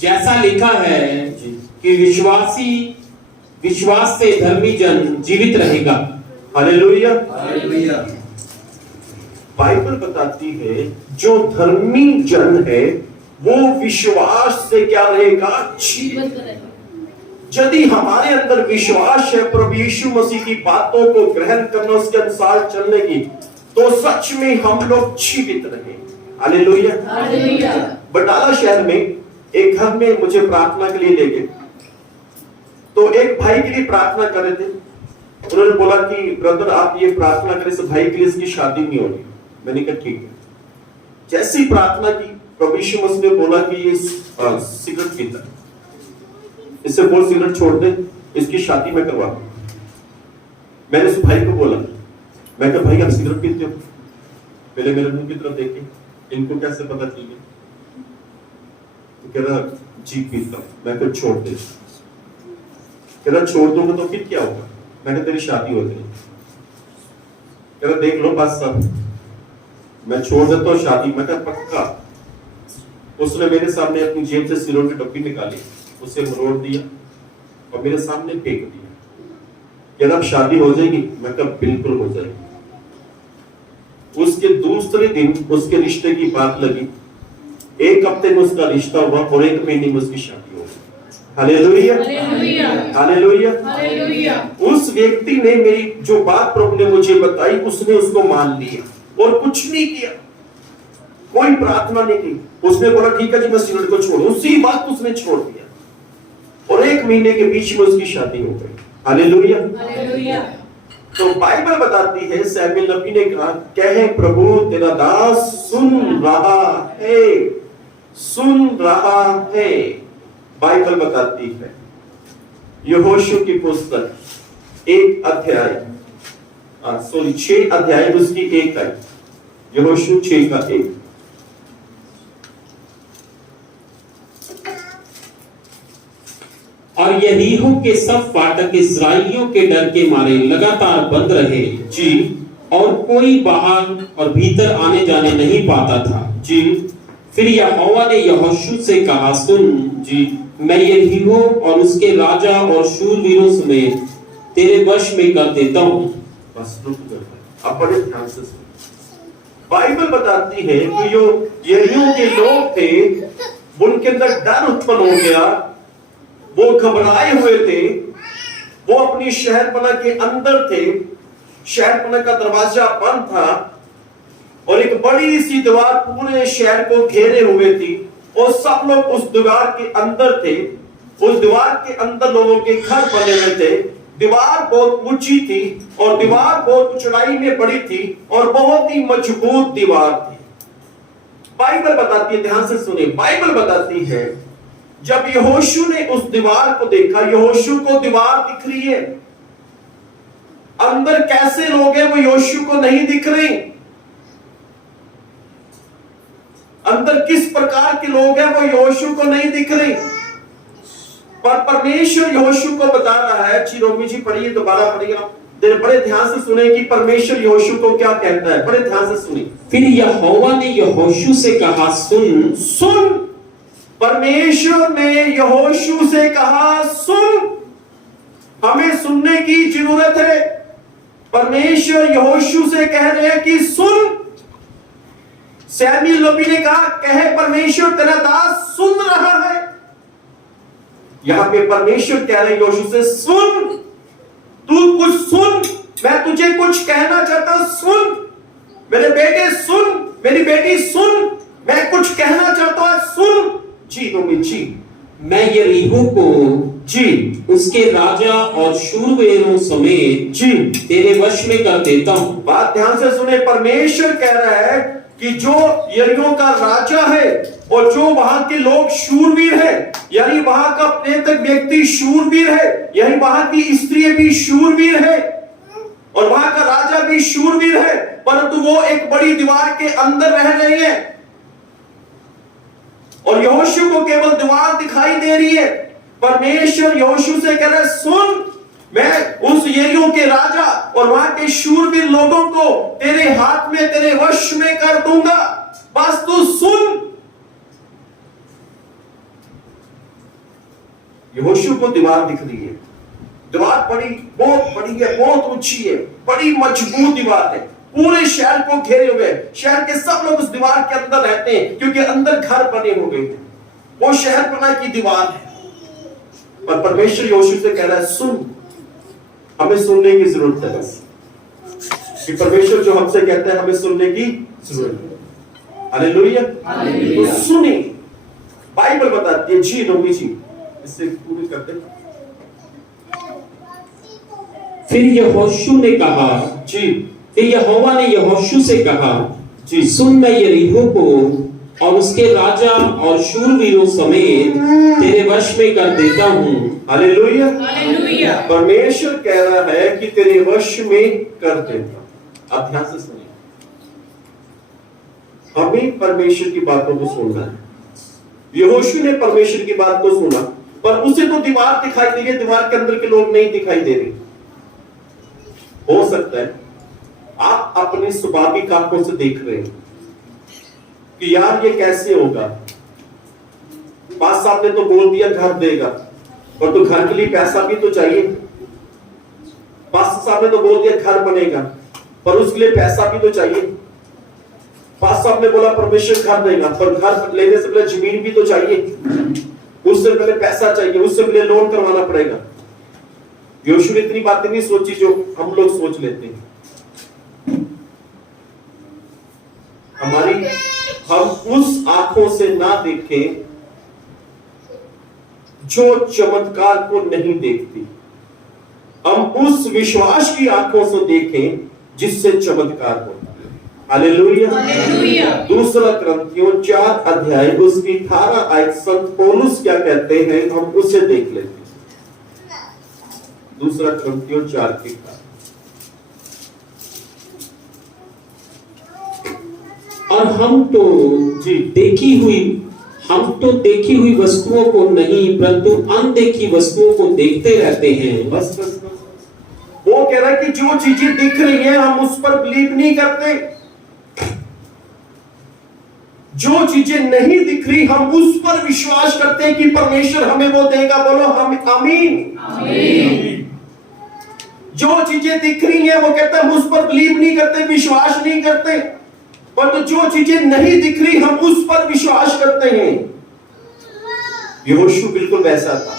जैसा लिखा है जी कि विश्वास से धर्मी जन जीवित रहेगा। Hallelujah, hallelujah. बाइबल बताती है जो धर्मी जन है वो विश्वास से क्या रहेगा? जीवित रहेगा। यदि हमारे अंदर विश्वास है प्रभु यीशु मसीह की बातों को ग्रहण करना, उसके अनुसार चलने की, तो सच में हम लोग जीवित रहे। Hallelujah, hallelujah. बटाला शहर में एक घर में मुझे प्रार्थना के लिए ले गए, तो एक भाई के लिए प्रार्थना कर रहे थे। उन्होंने बोला कि ब्रदर आप ये प्रार्थना करें, इस भाई के लिए इसकी शादी नहीं होनी। मैंने कहा ठीक है। जैसी प्रार्थना की, प्रभु यीशु मसीह ने बोला कि ये सिगरेट पीता है, इससे बोल सिगरेट छोड़ दे, इसकी शादी में करवा। मैंने उस भाई को बोला, मैं कहा भाई आप सिगरेट पीते हो? पहले मेरे मुंह की तरफ देखे, इनको कैसे पता चल गया? कह रहा जी पीता हूं। मैं कहा छोड़ दे। कह रहा छोड़ दूंगा तो फिर क्या होगा? मैंने तेरी शादी हो गई। कह रहा देख लो बस सब, मैं छोड़ देता हूँ शादी। मैं कहा पक्का। उसने मेरे सामने अपनी जेब से सिगरेट की डब्बी निकाली, उसे मरोड़ दिया और मेरे सामने फेंक दिया। कह रहा शादी हो जाएगी? मैं कहा बिल्कुल हो जाएगी। उसके दूसरे दिन उसके रिश्ते की बात लगी, 1 हफ्ते में उसका रिश्ता हुआ और 1 महीने में उसकी शादी हो गई। Hallelujah, hallelujah, hallelujah. उस व्यक्ति ने मेरी जो बात प्रभु ने मुझे बताई, उसने उसको मान लिया और कुछ नहीं किया, कोई प्रार्थना नहीं की। उसने बोला ठीक है जी मैं सिगरेट को छोड़ूं, उसी बात उसने छोड़ दिया और 1 महीने के बीच में उसकी शादी हो गई। Hallelujah, hallelujah. तो बाइबल बताती है सैमुएल नबी ने कहा, कहे प्रभु तेरा दास सुन रहा है, सुन रहा है। बाइबल बताती है, यहोशू की पुस्तक 1 अध्याय 6 अध्याय उसकी 1 है, यहोशू 6 का 1। और यरीहो के सब फाटक इस्राएलियों के डर के मारे लगातार बंद रहे जी, और कोई बाहर और भीतर आने जाने नहीं पाता था जी, फिर यहोवा ने यहोशू से कहा, सुन जी, मैं यरीहो और उसके राजा और शूरवीरों समेत तेरे वश में कर देता हूं। बस रुक जाओ, अब बड़े ध्यान से सुनो। बाइबल बताती है कि जो यरीहो के लोग थे, उनके अंदर डर उत्पन्न हो गया, वो घबराए हुए थे, वो अपनी शहरपना के अंदर थे, शहरपना का दरवाजा बंद था और एक बड़ी सी दीवार पूरे शहर को घेरे हुए थी और सब लोग उस दीवार के अंदर थे। उस दीवार के अंदर लोगों के घर बने हुए थे। दीवार बहुत ऊंची थी और दीवार बहुत ऊंचाई में बड़ी थी और बहुत ही मजबूत दीवार थी। बाइबल बताती है, ध्यान से सुनिए, बाइबल बताती है जब यहोशू ने उस दीवार को देखा, यहोशू को दीवार दिख रही है, अंदर कैसे लोग हैं वो यहोशू को नहीं दिख रहे, अंदर किस प्रकार के लोग हैं वो यहोशू को नहीं दिख रहे, पर परमेश्वर यहोशू को बता रहा है। रोमी जी पढ़िए, दोबारा पढ़िए, बड़े ध्यान से सुने कि परमेश्वर यहोशू को क्या कहता है, बड़े ध्यान से सुनिए। फिर यहोवा ने यहोशू से कहा, सुन सुन, परमेश्वर ने यहोशू से कहा, सुन। हमें सुनने की जरूरत है। परमेश्वर यहोशू से कह रहे हैं कि सुन। सैमुएल नबी ने कहा, कहे परमेश्वर तेरा दास सुन रहा है। यहां पे परमेश्वर कह रहे हैं यहोशू से, सुन, तू कुछ सुन, मैं तुझे कुछ कहना चाहता हूं, सुन मेरे बेटे, सुन मेरी बेटी, सुन, मैं कुछ कहना चाहता हूं, सुन। जी नबी जी, मैं यरीहो को जी, उसके राजा और शूरवीरों समेत जी, तेरे वश में कर देता हूं। बात ध्यान से सुने, परमेश्वर कह रहा है कि जो यरीहो का राजा है और जो वहां के लोग शूरवीर है, यानी वहां का प्रेतक व्यक्ति शूरवीर है, यानी वहां की स्त्री भी शूरवीर है और वहां का राजा भी शूरवीर है, परंतु वो एक बड़ी दीवार के अंदर रह रहे हैं और यहोशू को केवल दीवार दिखाई दे रही है। परमेश्वर यहोशू से कह रहा है, सुन, मैं उस यरीहो के राजा और वहां के शूरवीर लोगों को तेरे हाथ में, तेरे वश में कर दूंगा, बस तू सुन। यहोशू को दीवार दिख रही है, दीवार बहुत बड़ी है, बहुत ऊंची है, बड़ी मजबूत दीवार है, पूरे शहर को घेरे हुए, शहर के सब लोग उस दीवार के अंदर रहते हैं क्योंकि अंदर घर बने हुए हैं, वो शहरपना की दीवार है। पर परमेश्वर यहोशू से कह रहा है, सुन, हमें सुनने की जरूरत है। बस कि परमेश्वर जो हमसे कहता है हमें सुनने की जरूरत है। हालेलुया, तो सुने। बाइबल बताती है, जी नोमी जी, इससे पूरी करते। फिर यहोशू ने कहा, जी, फिर यहोवा ने यहोशू से कहा, जी, सुन, मैं यरीहो को और उसके राजा और शूरवीरों समेत तेरे वश में कर देता हूं। Hallelujah, hallelujah. परमेश्वर कह रहा है कि तेरे वश में कर देता। आप ध्यान से सुनिए, हमें परमेश्वर की बातों को सुनना है। यहोशू ने परमेश्वर की बात को सुना, पर उसे तो दीवार दिखाई दे रही है, दीवार के अंदर के लोग नहीं दिखाई दे रहे। हो सकता है आप अपने स्वाभाविक आंखों से देख रहे हैं कि यार ये कैसे होगा, पास साहब ने तो बोल दिया घर देगा, पर तो घर के लिए पैसा भी तो चाहिए। पास साहब ने तो बोल दिया घर बनेगा, पर उसके लिए पैसा भी तो चाहिए। पास साहब ने बोला परमेश्वर घर देगा, पर घर लेने से पहले जमीन भी तो चाहिए, उससे पहले पैसा चाहिए, उससे पहले लोन करवाना पड़ेगा। यहोशू ने इतनी बातें नहीं सोची जो हम लोग सोच लेते हैं। हम उस आंखों से ना देखें जो चमत्कार को नहीं देखती, हम उस विश्वास की आंखों से देखें जिससे चमत्कार होता है। हालेलुया। दूसरा क्रंथियों 4 अध्याय उसकी 18 आयत संत पौलुस क्या कहते हैं, हम उसे देख लेते हैं। दूसरा क्रंथियों 4 की 18। और हम तो देखी हुई वस्तुओं को नहीं परंतु अनदेखी वस्तुओं को देखते रहते हैं। बस वो कह रहा है कि जो चीजें दिख रही हैं हम उस पर बिलीव नहीं करते, जो चीजें नहीं दिख रही हम उस पर विश्वास करते हैं कि परमेश्वर हमें वो देगा। बोलो हम आमीन। जो चीजें दिख रही हैं वो कहते हैं हम उस पर बिलीव नहीं करते, विश्वास नहीं करते, पर तो जो चीजें नहीं दिख रही हम उस पर विश्वास करते हैं। यहोशू बिल्कुल वैसा था,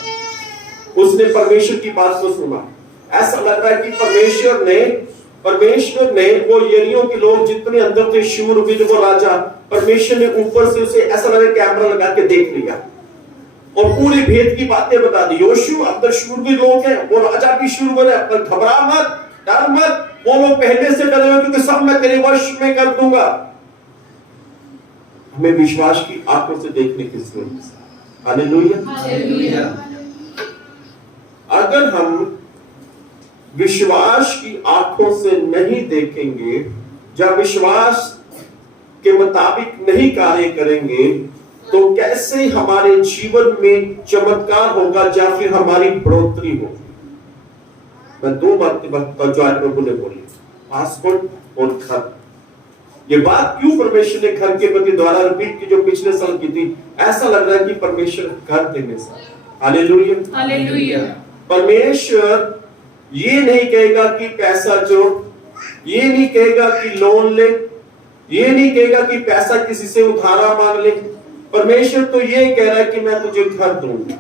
उसने परमेश्वर की बात को सुना। ऐसा लग रहा है कि परमेश्वर ने वो यरीहो के लोग जितने अंदर थे, शूरवीर वो राजा, परमेश्वर ने ऊपर से उसे ऐसा लगा कैमरा लगा के देख लिया और पूरे भेद की बातें बता दी। यहोशू अंदर शूरवीर लोग हैं, वो राजा भी शूरवीर है, पर घबरा मत, डर मत, वो लोग पहले से डरे हुए क्योंकि सब मैं तेरे वश में कर दूंगा। हमें विश्वास की आंखों से देखने की जरूरत है। हालेलुया। अगर हम विश्वास की आंखों से नहीं देखेंगे या विश्वास के मुताबिक नहीं कार्य करेंगे तो कैसे हमारे जीवन में चमत्कार होगा या फिर हमारी बढ़ोतरी होगी। मैं 2 बातें बताता हूं जो आज प्रभु ने बोली, पासपोर्ट और घर। ये बात क्यों परमेश्वर ने घर के प्रति द्वारा रिपीट की जो पिछले साल की थी, ऐसा लग रहा है कि परमेश्वर घर देने से। हालेलुया। परमेश्वर ये नहीं कहेगा कि पैसा जोड़, ये नहीं कहेगा कि लोन ले, ये नहीं कहेगा कि पैसा किसी से उधारा मांग ले। परमेश्वर तो ये कह रहा है कि मैं तुझे घर दूंगा।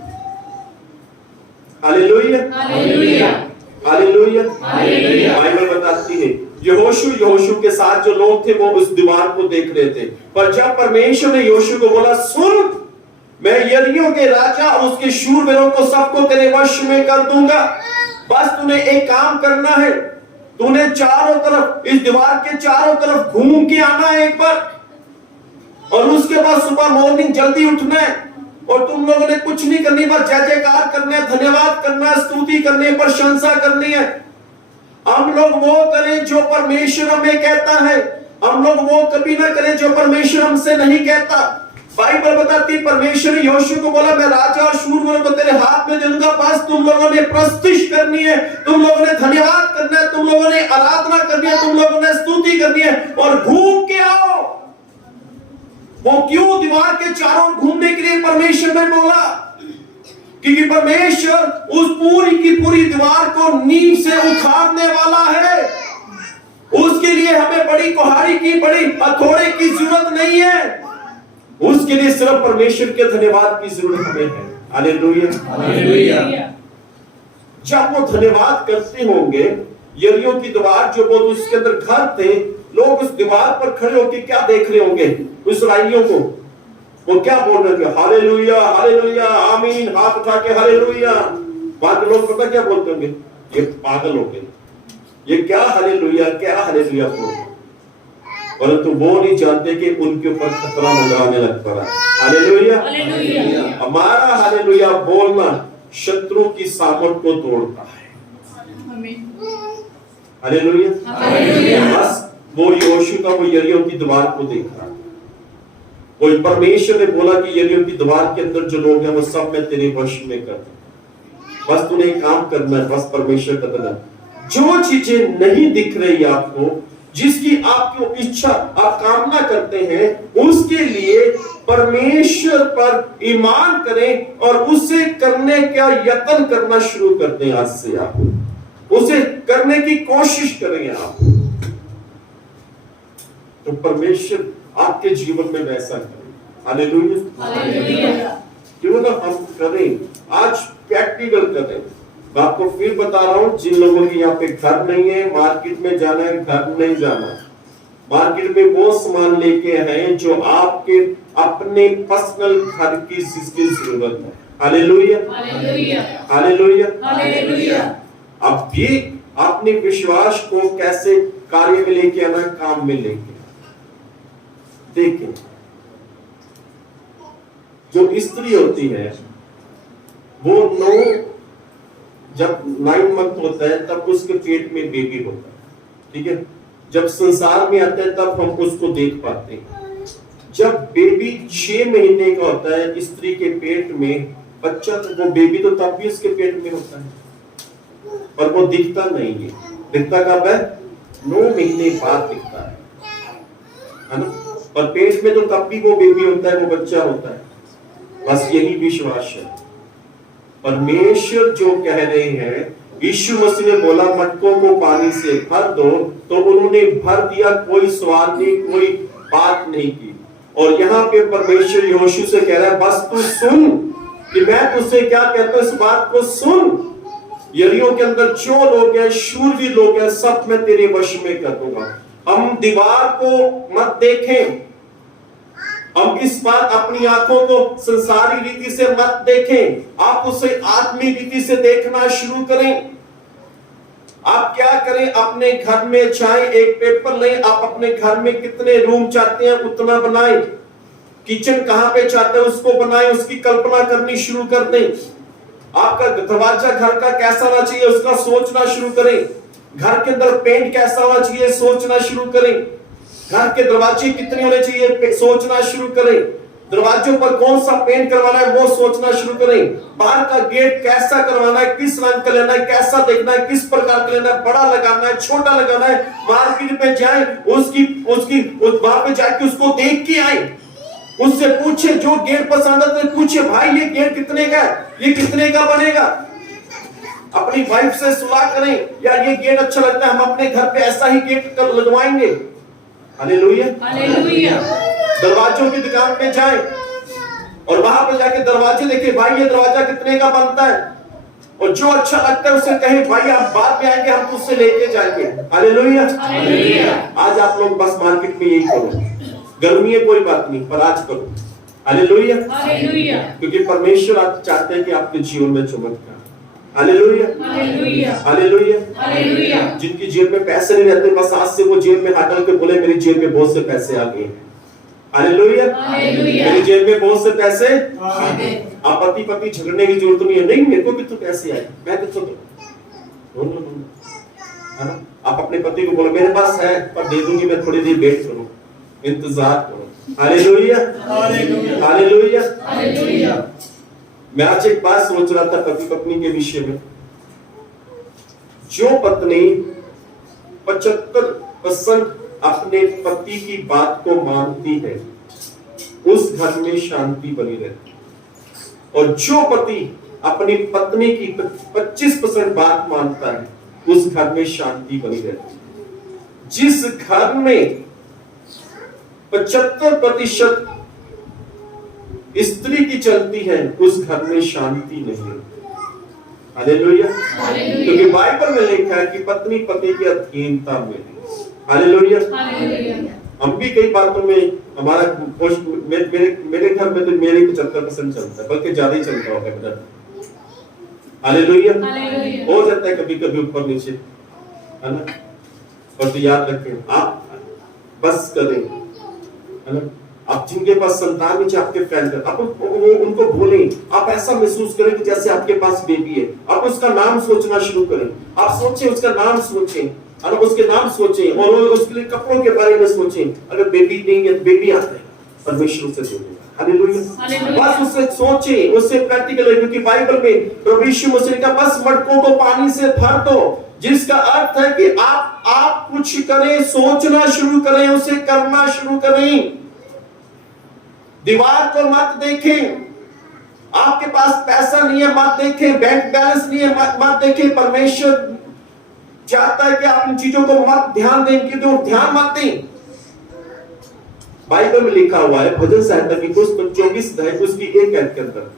हालेलुया। बाइबल बताती है यहोशू के साथ जो लोग थे वो उस दीवार को देख रहे थे, पर जब परमेश्वर ने यहोशू को बोला सुन, मैं यरीहो के राजा और उसके शूरवीरों को सबको तेरे वश में कर दूंगा, बस तूने एक काम करना है, तूने चारों तरफ इस दीवार के चारों तरफ घूम के आना है एक बार, और उसके बाद सुबह मॉर्निंग जल्दी उठना है और तुम लोगों ने कुछ नहीं करनी, बस जय जयकार करना है, धन्यवाद करना है, स्तुति करनी है, प्रशंसा करनी है। हम लोग वो करें जो परमेश्वर हमें कहता है, हम लोग वो कभी ना करें जो परमेश्वर हमसे नहीं कहता। बाइबल बताती परमेश्वर ने यहोशू को बोला मैं राजा और शूरवीरों को तेरे हाथ में दे दूंगा, बस तुम लोगों ने प्रस्तुति करनी है, तुम लोगों ने धन्यवाद करना है, तुम लोगों ने आराधना करनी है, तुम लोगों ने स्तुति करनी है और घूम के आओ। वो क्यों दीवार के चारों घूमने के लिए परमेश्वर ने बोला? क्योंकि परमेश्वर उस पूरी की पूरी दीवार को नींव से उखाड़ने वाला है। उसके लिए हमें बड़ी कुहाड़ी की, बड़ी हथौड़े की जरूरत नहीं है, उसके लिए सिर्फ परमेश्वर के धन्यवाद की जरूरत हमें है। हालेलुया। जब वो धन्यवाद करते होंगे, यरीहो की दीवार जो बहुत उसके अंदर घर थे, लोग उस दीवार पर खड़े होकर क्या देख रहे होंगे? इस्राएलियों को वो क्या बोल रहे थे? हालेलुया, हालेलुया, आमीन, हाथ उठा के हालेलुया। वहां के लोग पता क्या बोलते होंगे? ये पागल हो गए, ये क्या हालेलुया बोल, परंतु वो नहीं जानते कि उनके ऊपर खतरा मंडराने लग पड़ा। हालेलुया। हमारा हालेलुया बोलना शत्रु की सामर्थ को तोड़ता है। हालेलुया। बस वो यहोशू का वो यरीहो की दीवार को देख रहा, वो परमेश्वर ने बोला कि यरीहो की दीवार के अंदर जो लोग हैं वो सब मैं तेरे वश में कर दूं, बस तूने एक काम करना है, बस परमेश्वर का करना। जो चीजें नहीं दिख रही आपको, जिसकी आपकी इच्छा आप कामना करते हैं, उसके लिए परमेश्वर पर ईमान करें और उसे करने का यत्न करना शुरू कर दें। आज से आप उसे करने की कोशिश करें आप, तो परमेश्वर आपके जीवन में वैसा करें। हालेलुया। क्यों ना हम करें, आज प्रैक्टिकल करें। मैं आपको फिर बता रहा हूं, जिन लोगों के यहाँ पे घर नहीं है, मार्केट में जाना है, घर नहीं जाना, मार्केट में वो सामान लेके हैं जो आपके अपने पर्सनल घर की जिसकी जरूरत है। हालेलुया। अब ये अपने विश्वास को कैसे कार्य में लेके आना, काम में लेके, देखें, जो स्त्री होती है वो जब 9 मंथ होता है तब उसके पेट में बेबी होता है, ठीक है। जब संसार में आता है तब हम उसको देख पाते हैं। जब बेबी 6 महीने का होता है स्त्री के पेट में बच्चा, तो वो बेबी तो तब भी उसके पेट में होता है, पर वो दिखता नहीं है। दिखता कब है? 9 महीने बाद दिखता है ना। और पेट में तो तब भी वो बेबी होता है, वो बच्चा होता है। बस यही विश्वास है। परमेश्वर जो कह रहे हैं, यीशु मसीह ने बोला मटकों को पानी से भर दो, तो उन्होंने भर दिया, कोई सवाल नहीं, कोई बात नहीं की। और यहाँ पे परमेश्वर यहोशू से कह रहा है बस तू सुन कि मैं तुझसे क्या कहता हूं, इस बात को सुन। यरीहो के अंदर जो लोग हैं, शूरवीर लोग हैं, सब मैं तेरे वश में कर दूंगा। हम दीवार को मत देखें, हम इस बार अपनी आंखों को संसारी रीति से मत देखें, आप उसे आत्मिक रीति से देखना शुरू करें। आप क्या करें, अपने घर में चाहे एक पेपर लें, आप अपने घर में कितने रूम चाहते हैं उतना बनाएं, किचन कहां पे चाहते हैं उसको बनाएं, उसकी कल्पना करनी शुरू कर दें। आपका दरवाजा घर का कैसा होना चाहिए उसका सोचना शुरू करें। घर के अंदर पेंट कैसा होना चाहिए सोचना शुरू करें। घर के दरवाजे कितने होने चाहिए सोचना शुरू करें। दरवाजों पर कौन सा पेंट करवाना है वो सोचना शुरू करें। बाहर का गेट कैसा करवाना है, किस रंग का लेना है, कैसा देखना है, किस प्रकार का लेना है, बड़ा लगाना है, छोटा लगाना है। मार्केट में जाए, वहां पे जाके उसको देख के आए, उससे पूछे, जो गेट पसंद है तो पूछे भाई ये गेट कितने का है, ये कितने का बनेगा। अपनी वाइफ से सलाह करें, यार ये गेट अच्छा लगता है, हम अपने घर पे ऐसा ही गेट लगवाएंगे। Hallelujah, hallelujah. दरवाजों की दुकान पे जाएं और वहां पे जाके दरवाजे देखे, भाई ये दरवाजा कितने का बनता है, और जो अच्छा लगता है उसे कहे भाई आप बाद में आएंगे, हम तुझसे लेके जाएंगे। Hallelujah, hallelujah. आज आप लोग बस मार्केट में यही करो, गर्मी है कोई बात नहीं, पर आज करो। Hallelujah, hallelujah. क्योंकि परमेश्वर आप चाहते हैं कि आपके जीवन में चमत्कार। Hallelujah, hallelujah, hallelujah, hallelujah. जिनकी जेब में पैसे नहीं रहते, बस आज से वो जेब में हाथ डाल के बोले मेरी जेब में बहुत से पैसे आ गए। Hallelujah, hallelujah. मेरी जेब में बहुत से पैसे आ गए। आप पति पत्नी झगड़ने की जरूरत नहीं है, नहीं मेरे को कितने पैसे आए, मैं कितने दो, है ना। आप अपने पति को बोलो मेरे पास है पर दे दूंगी, मैं थोड़ी देर वेट करो, इंतजार करो। Hallelujah, hallelujah, hallelujah, hallelujah. मैं आज एक बात सोच रहा था पति पत्नी के विषय में। जो पत्नी 75% अपने पति की बात को मानती है उस घर में शांति बनी रहती है, और जो पति अपनी पत्नी की 25% बात मानता है उस घर में शांति बनी रहती है। जिस घर में 75% स्त्री की चलती है उस घर में शांति नहीं है। हालेलुया, क्योंकि बाइबल में लिखा है कि पत्नी पति की अधीनता में। हालेलुया, हम भी कई बातों में हमारा मेरे घर में तो मेरे 75% चलता है, बल्कि ज्यादा ही चलता होगा मेरा। हालेलुया, हो जाता है कभी कभी ऊपर नीचे, है ना। और तो याद रखें, आप बस करें, है ना। आप जिनके पास संतान नहीं, आपके फ्रेंड, आप उनको बोलें, आप ऐसा महसूस करें कि जैसे आपके पास बेबी है। आप उसका नाम सोचना शुरू करें, आप सोचें, उसका नाम सोचें, और उसके नाम सोचें, और उसके लिए कपड़ों के बारे में सोचें। अगर बेबी नहीं है, बेबी आता है, परमेश्वर से जोड़ेगा। हालेलुया, बस उससे सोचें, उससे प्रैक्टिकल है। क्योंकि बाइबल में प्रभु यीशु मसीह का बस मटकों को पानी से भर दो, जिसका अर्थ है कि आप कुछ करें, सोचना शुरू करें, उसे करना शुरू करें। दीवार को मत देखें, आपके पास पैसा नहीं है मत देखें, बैंक बैलेंस नहीं है मत देखें। परमेश्वर चाहता है कि आप इन चीजों को मत ध्यान दें, कि तो ध्यान मत दें। बाइबल में लिखा हुआ है भजन संहिता की पुस्तक 24 अध्याय उसकी 1 आयत के अंदर,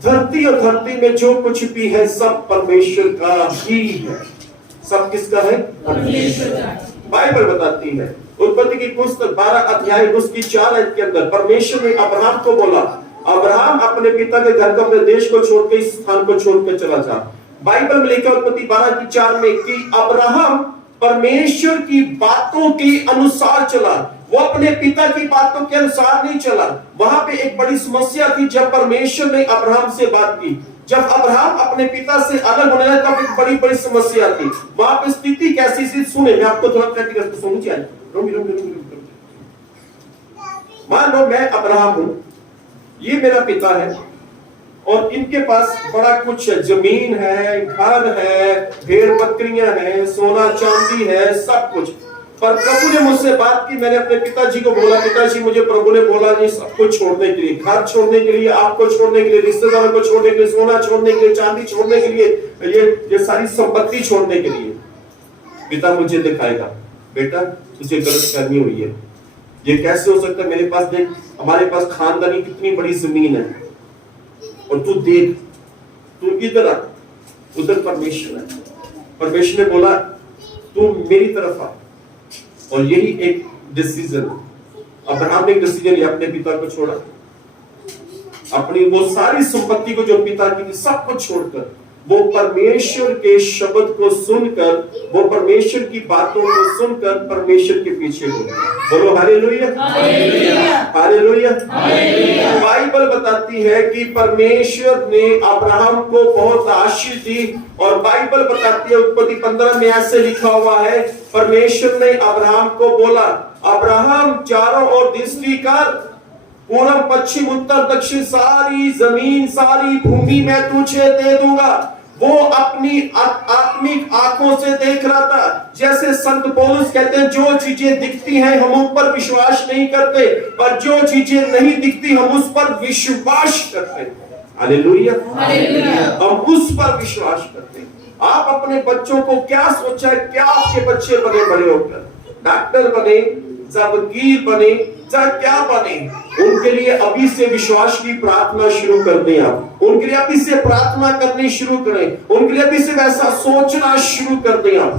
धरती और धरती में जो कुछ भी है सब परमेश्वर का ही है। सब किसका है? परमेश्वर का। बाइबल बताती है उत्पत्ति की पुस्तक 12 अध्याय उसकी 4 आयत के अंदर, परमेश्वर ने अब्राहम को बोला, अब्राहम अपने पिता के घर को, अपने देश को छोड़ के इस स्थान को छोड़ के चला जा। बाइबल में लिखा उत्पत्ति 12 की 4 में कि अब्राहम परमेश्वर की बातों के अनुसार चला। वो अपने पिता की बातों के अनुसार नहीं चला। वहां पे एक बड़ी समस्या थी जब परमेश्वर ने अब्राहम से बात की। जब अब्राहम अपने पिता से अलग होने लगा तब एक बड़ी बड़ी समस्या थी। वहां पे स्थिति कैसी थी सुने, मैं आपको थोड़ा प्रैक्टिकल सुननी चाहिए। मान लो मैं अब्राहम हूं, ये मेरा पिता है और इनके पास बड़ा कुछ जमीन है, घर है, भेड़ बकरियां हैं, सोना चांदी है, सब कुछ। पर प्रभु ने मुझसे बात की, मैंने अपने पिताजी को बोला, पिताजी मुझे प्रभु ने बोला ये सब कुछ छोड़ने के लिए, घर छोड़ने के लिए, आपको छोड़ने के लिए, रिश्तेदारों को छोड़ने के लिए, सोना छोड़ने के लिए, चांदी छोड़ने के लिए, ये सारी संपत्ति छोड़ने के लिए। पिता मुझे दिखाएगा, बेटा तुझे गलतफहमी हुई है, ये कैसे हो सकता है, मेरे पास देख, हमारे पास खानदानी कितनी बड़ी जमीन है और तू देख, तू इधर आ, उधर परमेश्वर है। परमेश्वर ने बोला तू मेरी तरफ आ। और यही एक डिसीजन, अब्राहम ने एक डिसीजन लिया, अपने पिता को छोड़ा, अपनी वो सारी संपत्ति को जो पिता की थी सब कुछ छोड़कर, वो परमेश्वर के शब्द को सुनकर, वो परमेश्वर की बातों को सुनकर परमेश्वर के पीछे हो। बोलो हालेलुया, हालेलुया। बाइबल बताती है कि परमेश्वर ने अब्राहम को बहुत आशीष दी और बाइबल बताती है, उत्पत्ति 15 में ऐसे लिखा हुआ है, परमेश्वर ने अब्राहम को बोला, अब्राहम चारों ओर दृष्टि कर, पूर्व पश्चिम उत्तर दक्षिण सारी जमीन सारी भूमि मैं तुझे दे दूंगा। वो अपनी आत्मिक आंखों से देख रहा था। जैसे संत पौलुस कहते हैं, जो चीजें दिखती हैं हम उन पर विश्वास नहीं करते, पर जो चीजें नहीं दिखती हम उस पर विश्वास करते हैं। हालेलुया, हम उस पर विश्वास करते हैं। आप अपने बच्चों को क्या सोचा है, क्या आपके बच्चे बने बड़े होकर, डॉक्टर बने, वकील बने, चाहे क्या बने, उनके लिए अभी से विश्वास की प्रार्थना शुरू कर दें। आप उनके लिए अभी से प्रार्थना करनी शुरू करें, उनके लिए अभी से वैसा सोचना शुरू कर दें आप,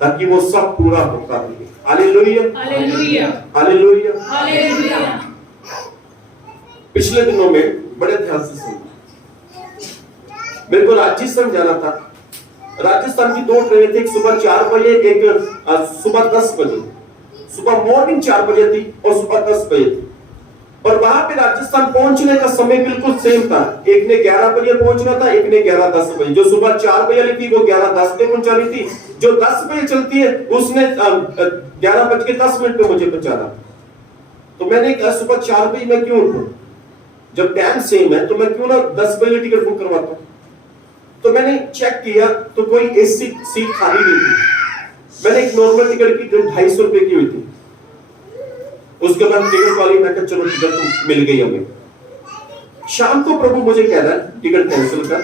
ताकि वो सब पूरा होता रहे। Hallelujah, hallelujah, hallelujah, hallelujah. पिछले दिनों में बड़े ध्यान से सुनना, मेरे को राजस्थान जाना था। राजस्थान की 2 ट्रेनें थी, एक सुबह 4 बजे, एक सुबह 10 बजे। सुबह मॉर्निंग 4 बजे थी और सुबह 10 बजे थी। और वहां पे राजस्थान पहुंचने का समय बिल्कुल सेम था। एक ने 11 बजे पहुंचना था, एक ने 11:10 बजे। जो सुबह 4 बजे वाली थी वो 11:10 पे पहुंचा रही थी, जो 10 बजे चलती है उसने 11:10 पे मुझे पहुंचाना। तो मैंने कहा सुबह 4 बजे मैं क्यों उठूं, जब टाइम सेम है तो मैं क्यों ना 10 बजे टिकट बुक करवाता हूं। तो मैंने चेक किया तो कोई एसी सीट खाली नहीं थी। मैंने एक नॉर्मल टिकट की जो 250 रुपए की हुई थी, उसके बाद टिकट वाली मैं चलो टिकट तो मिल गई हमें। शाम को प्रभु मुझे कह रहा है टिकट कैंसिल कर,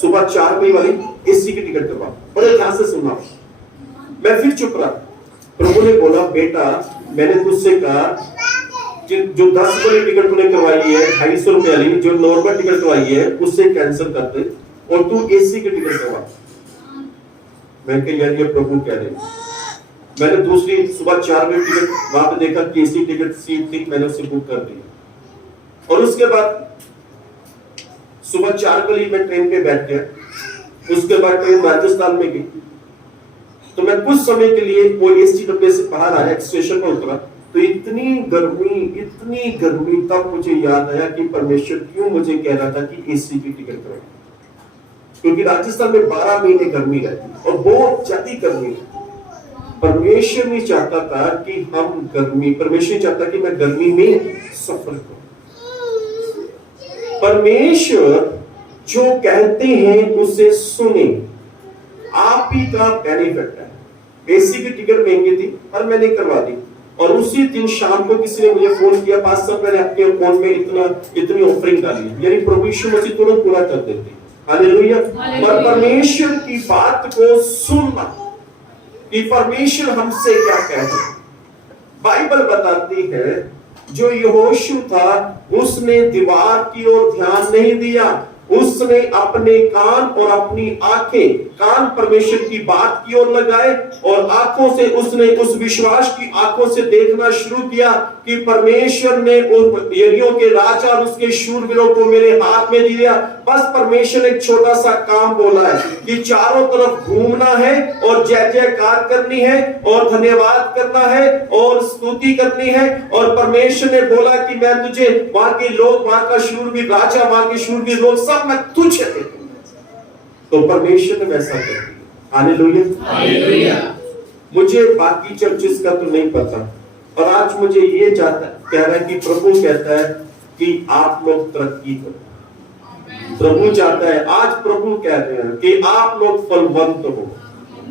सुबह 4 बजे वाली एसी की टिकट करवा। बड़े ध्यान से सुनना, मैं फिर चुप रहा। प्रभु ने बोला बेटा मैंने तुझसे कहा जो 10 बजे टिकट तूने करवाई है 250 रुपए वाली, जो नॉर्मल टिकट करवाई है उससे कैंसिल कर दे और तू एसी की टिकट करवा। मैं कह यार ये प्रभु कह रहे हैं। मैंने दूसरी सुबह 4 बजे टिकट वहां पे देखा कि एसी टिकट सीट थी, मैंने उसे बुक कर दिया। और उसके बाद सुबह 4 बजे मैं ट्रेन पे बैठ गया। उसके बाद ट्रेन राजस्थान में गई। तो मैं कुछ समय के लिए वो एसी डब्बे से बाहर आया, स्टेशन पर उतरा तो इतनी गर्मी, तब मुझे याद आया कि परमेश्वर क्यों मुझे कह रहा था कि एसी की टिकट करो, क्योंकि राजस्थान में 12 महीने गर्मी रहती और बहुत ज्यादा गर्मी है। परमेश्वर नहीं चाहता था कि हम गर्मी, परमेश्वर चाहता कि मैं गर्मी में सफर करूं। परमेश्वर जो कहते हैं उसे सुने, आप ही का बेनिफिट है। एसी की टिकट महंगी थी पर मैंने करवा दी। और उसी दिन शाम को किसी ने मुझे फोन किया, पास्टर मैंने अपने अकाउंट में इतनी ऑफरिंग डाली, यानी प्रभु यीशु मसीह तुरंत पूरा कर देते। हालेलुया। पर परमेश्वर की बात को सुनना कि परमेश्वर हमसे क्या कहते हैं। बाइबल बताती है जो यहोशू था उसने दीवार की ओर ध्यान नहीं दिया, उसने अपने कान और अपनी आंखें कान परमेश्वर की बात की ओर लगाए और आंखों से उसने उस विश्वास की आंखों से देखना शुरू किया कि परमेश्वर ने उस यरीहो के राजा और उसके शूरवीरों को मेरे हाथ में दिया। बस परमेश्वर ने एक छोटा सा काम बोला है कि चारों तरफ घूमना है और जय जयकार करनी है और धन्यवाद करना है और स्तुति करनी है। और परमेश्वर ने बोला कि मैं तुझे वहां के लोग, वहां का शूरवीर राजा, वहां के शूरवीर लोग सब मैं तुझे दे दूंगा। तो परमेश्वर ने वैसा कर दिया। हालेलुया। मुझे बाकी चर्चेस का तो नहीं पता, और आज मुझे ये कह रहा है कि प्रभु कहता है कि आप लोग तरक्की करो। प्रभु चाहता है, आज प्रभु कह रहे हैं कि आप लोग फलवंत हो।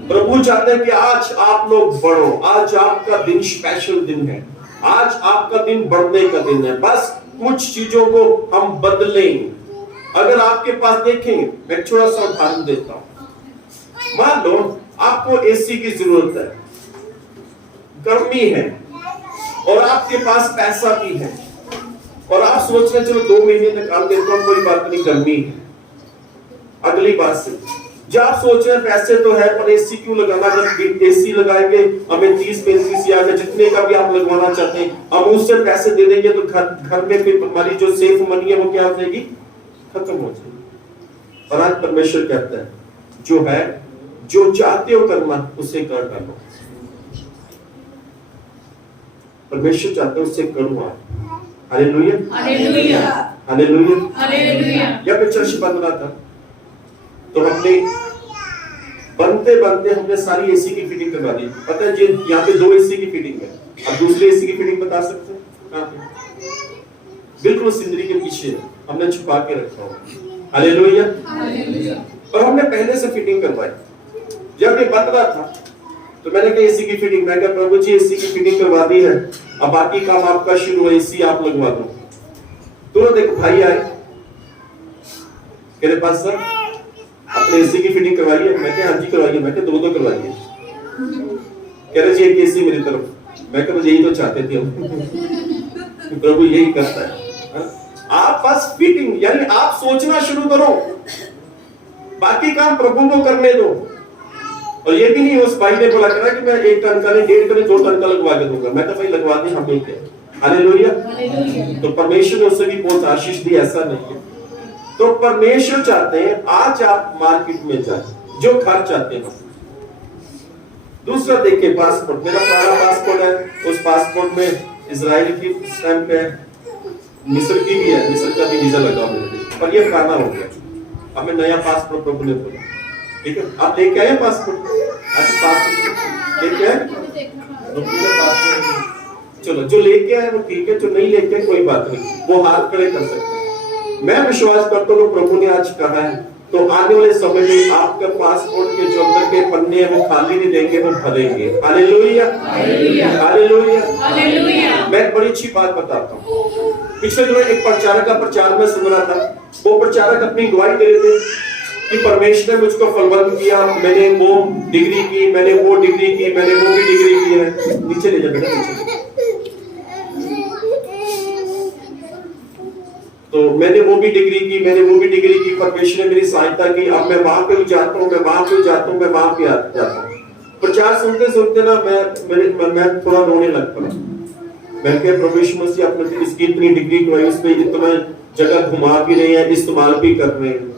प्रभु चाहते हैं कि आज आप लोग बढ़ो। आज आपका दिन स्पेशल दिन है, आज आपका दिन बढ़ने का दिन है। बस कुछ चीजों को हम बदलेंगे। अगर आपके पास देखेंगे, मैं थोड़ा सा उदाहरण देता हूं। मान लो आपको एसी की जरूरत है, गर्मी है और आपके पास पैसा भी है और आप सोच रहे चलो 2 महीने निकाल देता हूं, कोई बात नहीं, गर्मी है। अगली बात से जब आप सोच रहे हैं पैसे तो है पर एसी क्यों लगाना, जब एसी लगाएंगे हमें 30-35 या जितने का भी आप लगवाना चाहते हैं हम उससे पैसे दे देंगे तो घर में फिर हमारी जो सेफ मनी है वो क्या हो जाएगी, खत्म हो जाएगी। और आज परमेश्वर कहता है जो है, जो चाहते हो करना उसे कर डालो। परमेश्वर चाहते हो उससे करो आप। Hallelujah, hallelujah, hallelujah, hallelujah. जब मैं चर्च बन रहा था तो हमने बनते बनते हमने सारी एसी की फिटिंग करवा दी। पता है जी, यहाँ पे 2 एसी की फिटिंग है। अब दूसरी एसी की फिटिंग बता सकते हैं कहाँ पे? बिल्कुल सिंदरी के पीछे हमने छुपा के रखा हुआ। Hallelujah, hallelujah. और हमने पहले से फिटिंग करवाई। जब ये बन रहा था तो मैंने कहा एसी की फिटिंग, मैं कहा प्रभु जी एसी की फिटिंग करवा दी है, अब बाकी काम आपका शुरू है, एसी आप लगवा दो। तुरंत एक भाई आए, मेरे पास सर आपने एसी की फिटिंग करवाई है? मैं कहा हाँ जी करवाई है। मैं कहा 2 करवाइए। कह रहे जी एक एसी मेरी तरफ। मैं कहा यही तो चाहते थे हम। प्रभु यही करता है। आप बस फिटिंग, यानी आप सोचना शुरू करो, बाकी काम प्रभु को करने दो। और ये भी नहीं उस भाई ने बोला कि मैं 1 टन का नहीं 1.5 टन 2 टन का लगवा के दूंगा। मैं तो भाई लगवा दी, हमें क्या। हालेलुया। तो परमेश्वर ने उसे भी बहुत आशीष दी, ऐसा नहीं है। तो परमेश्वर चाहते हैं आज आप मार्केट में जाए, जो घर चाहते हैं। दूसरा देखिए पासपोर्ट, मेरा पुराना पासपोर्ट है, उस पासपोर्ट में इजराइल की स्टैंप है, मिस्र की भी है, मिस्र का भी वीजा लगा हुआ है, पर ये पुराना हो गया। अब मैं नया पासपोर्ट प्रभु ने बोला, ठीक है आप लेके आए पासपोर्ट? पासपोर्ट लेके आए? चलो जो लेके आए वो ठीक है, जो नहीं लेके आए कोई बात नहीं, वो हाथ खड़े कर सकते हैं। मैं विश्वास करता हूँ प्रभु ने आज कहा है तो आने वाले समय में आपके पासपोर्ट के जो अंदर के पन्ने हैं वो खाली नहीं देंगे, वो भरेंगे। Hallelujah, hallelujah, hallelujah. मैं एक बड़ी अच्छी बात बताता हूँ। पिछले दिनों एक प्रचारक का प्रचार में सुन रहा था। वो प्रचारक अपनी गवाही दे रहे थे कि परमेश्वर ने मुझको फलवंत किया, मैंने वो डिग्री की, मैंने वो डिग्री की, मैंने वो भी डिग्री की है। नीचे ले जा बेटा, नीचे। तो मैंने वो भी डिग्री की, मैंने वो भी डिग्री की, परमेश्वर ने मेरी सहायता की। अब मैं वहां पे भी जाता हूँ, मैं वहां पे जाता हूँ, मैं वहां पे जाता हूँ। प्रचार सुनते सुनते ना मैं थोड़ा रोने लग पड़ा। मैं क्या प्रभु यीशु मसीह आपने इसकी इतनी डिग्री करवाई, उसमें इतना जगह घुमा भी रहे हैं, इस्तेमाल भी कर रहे हैं।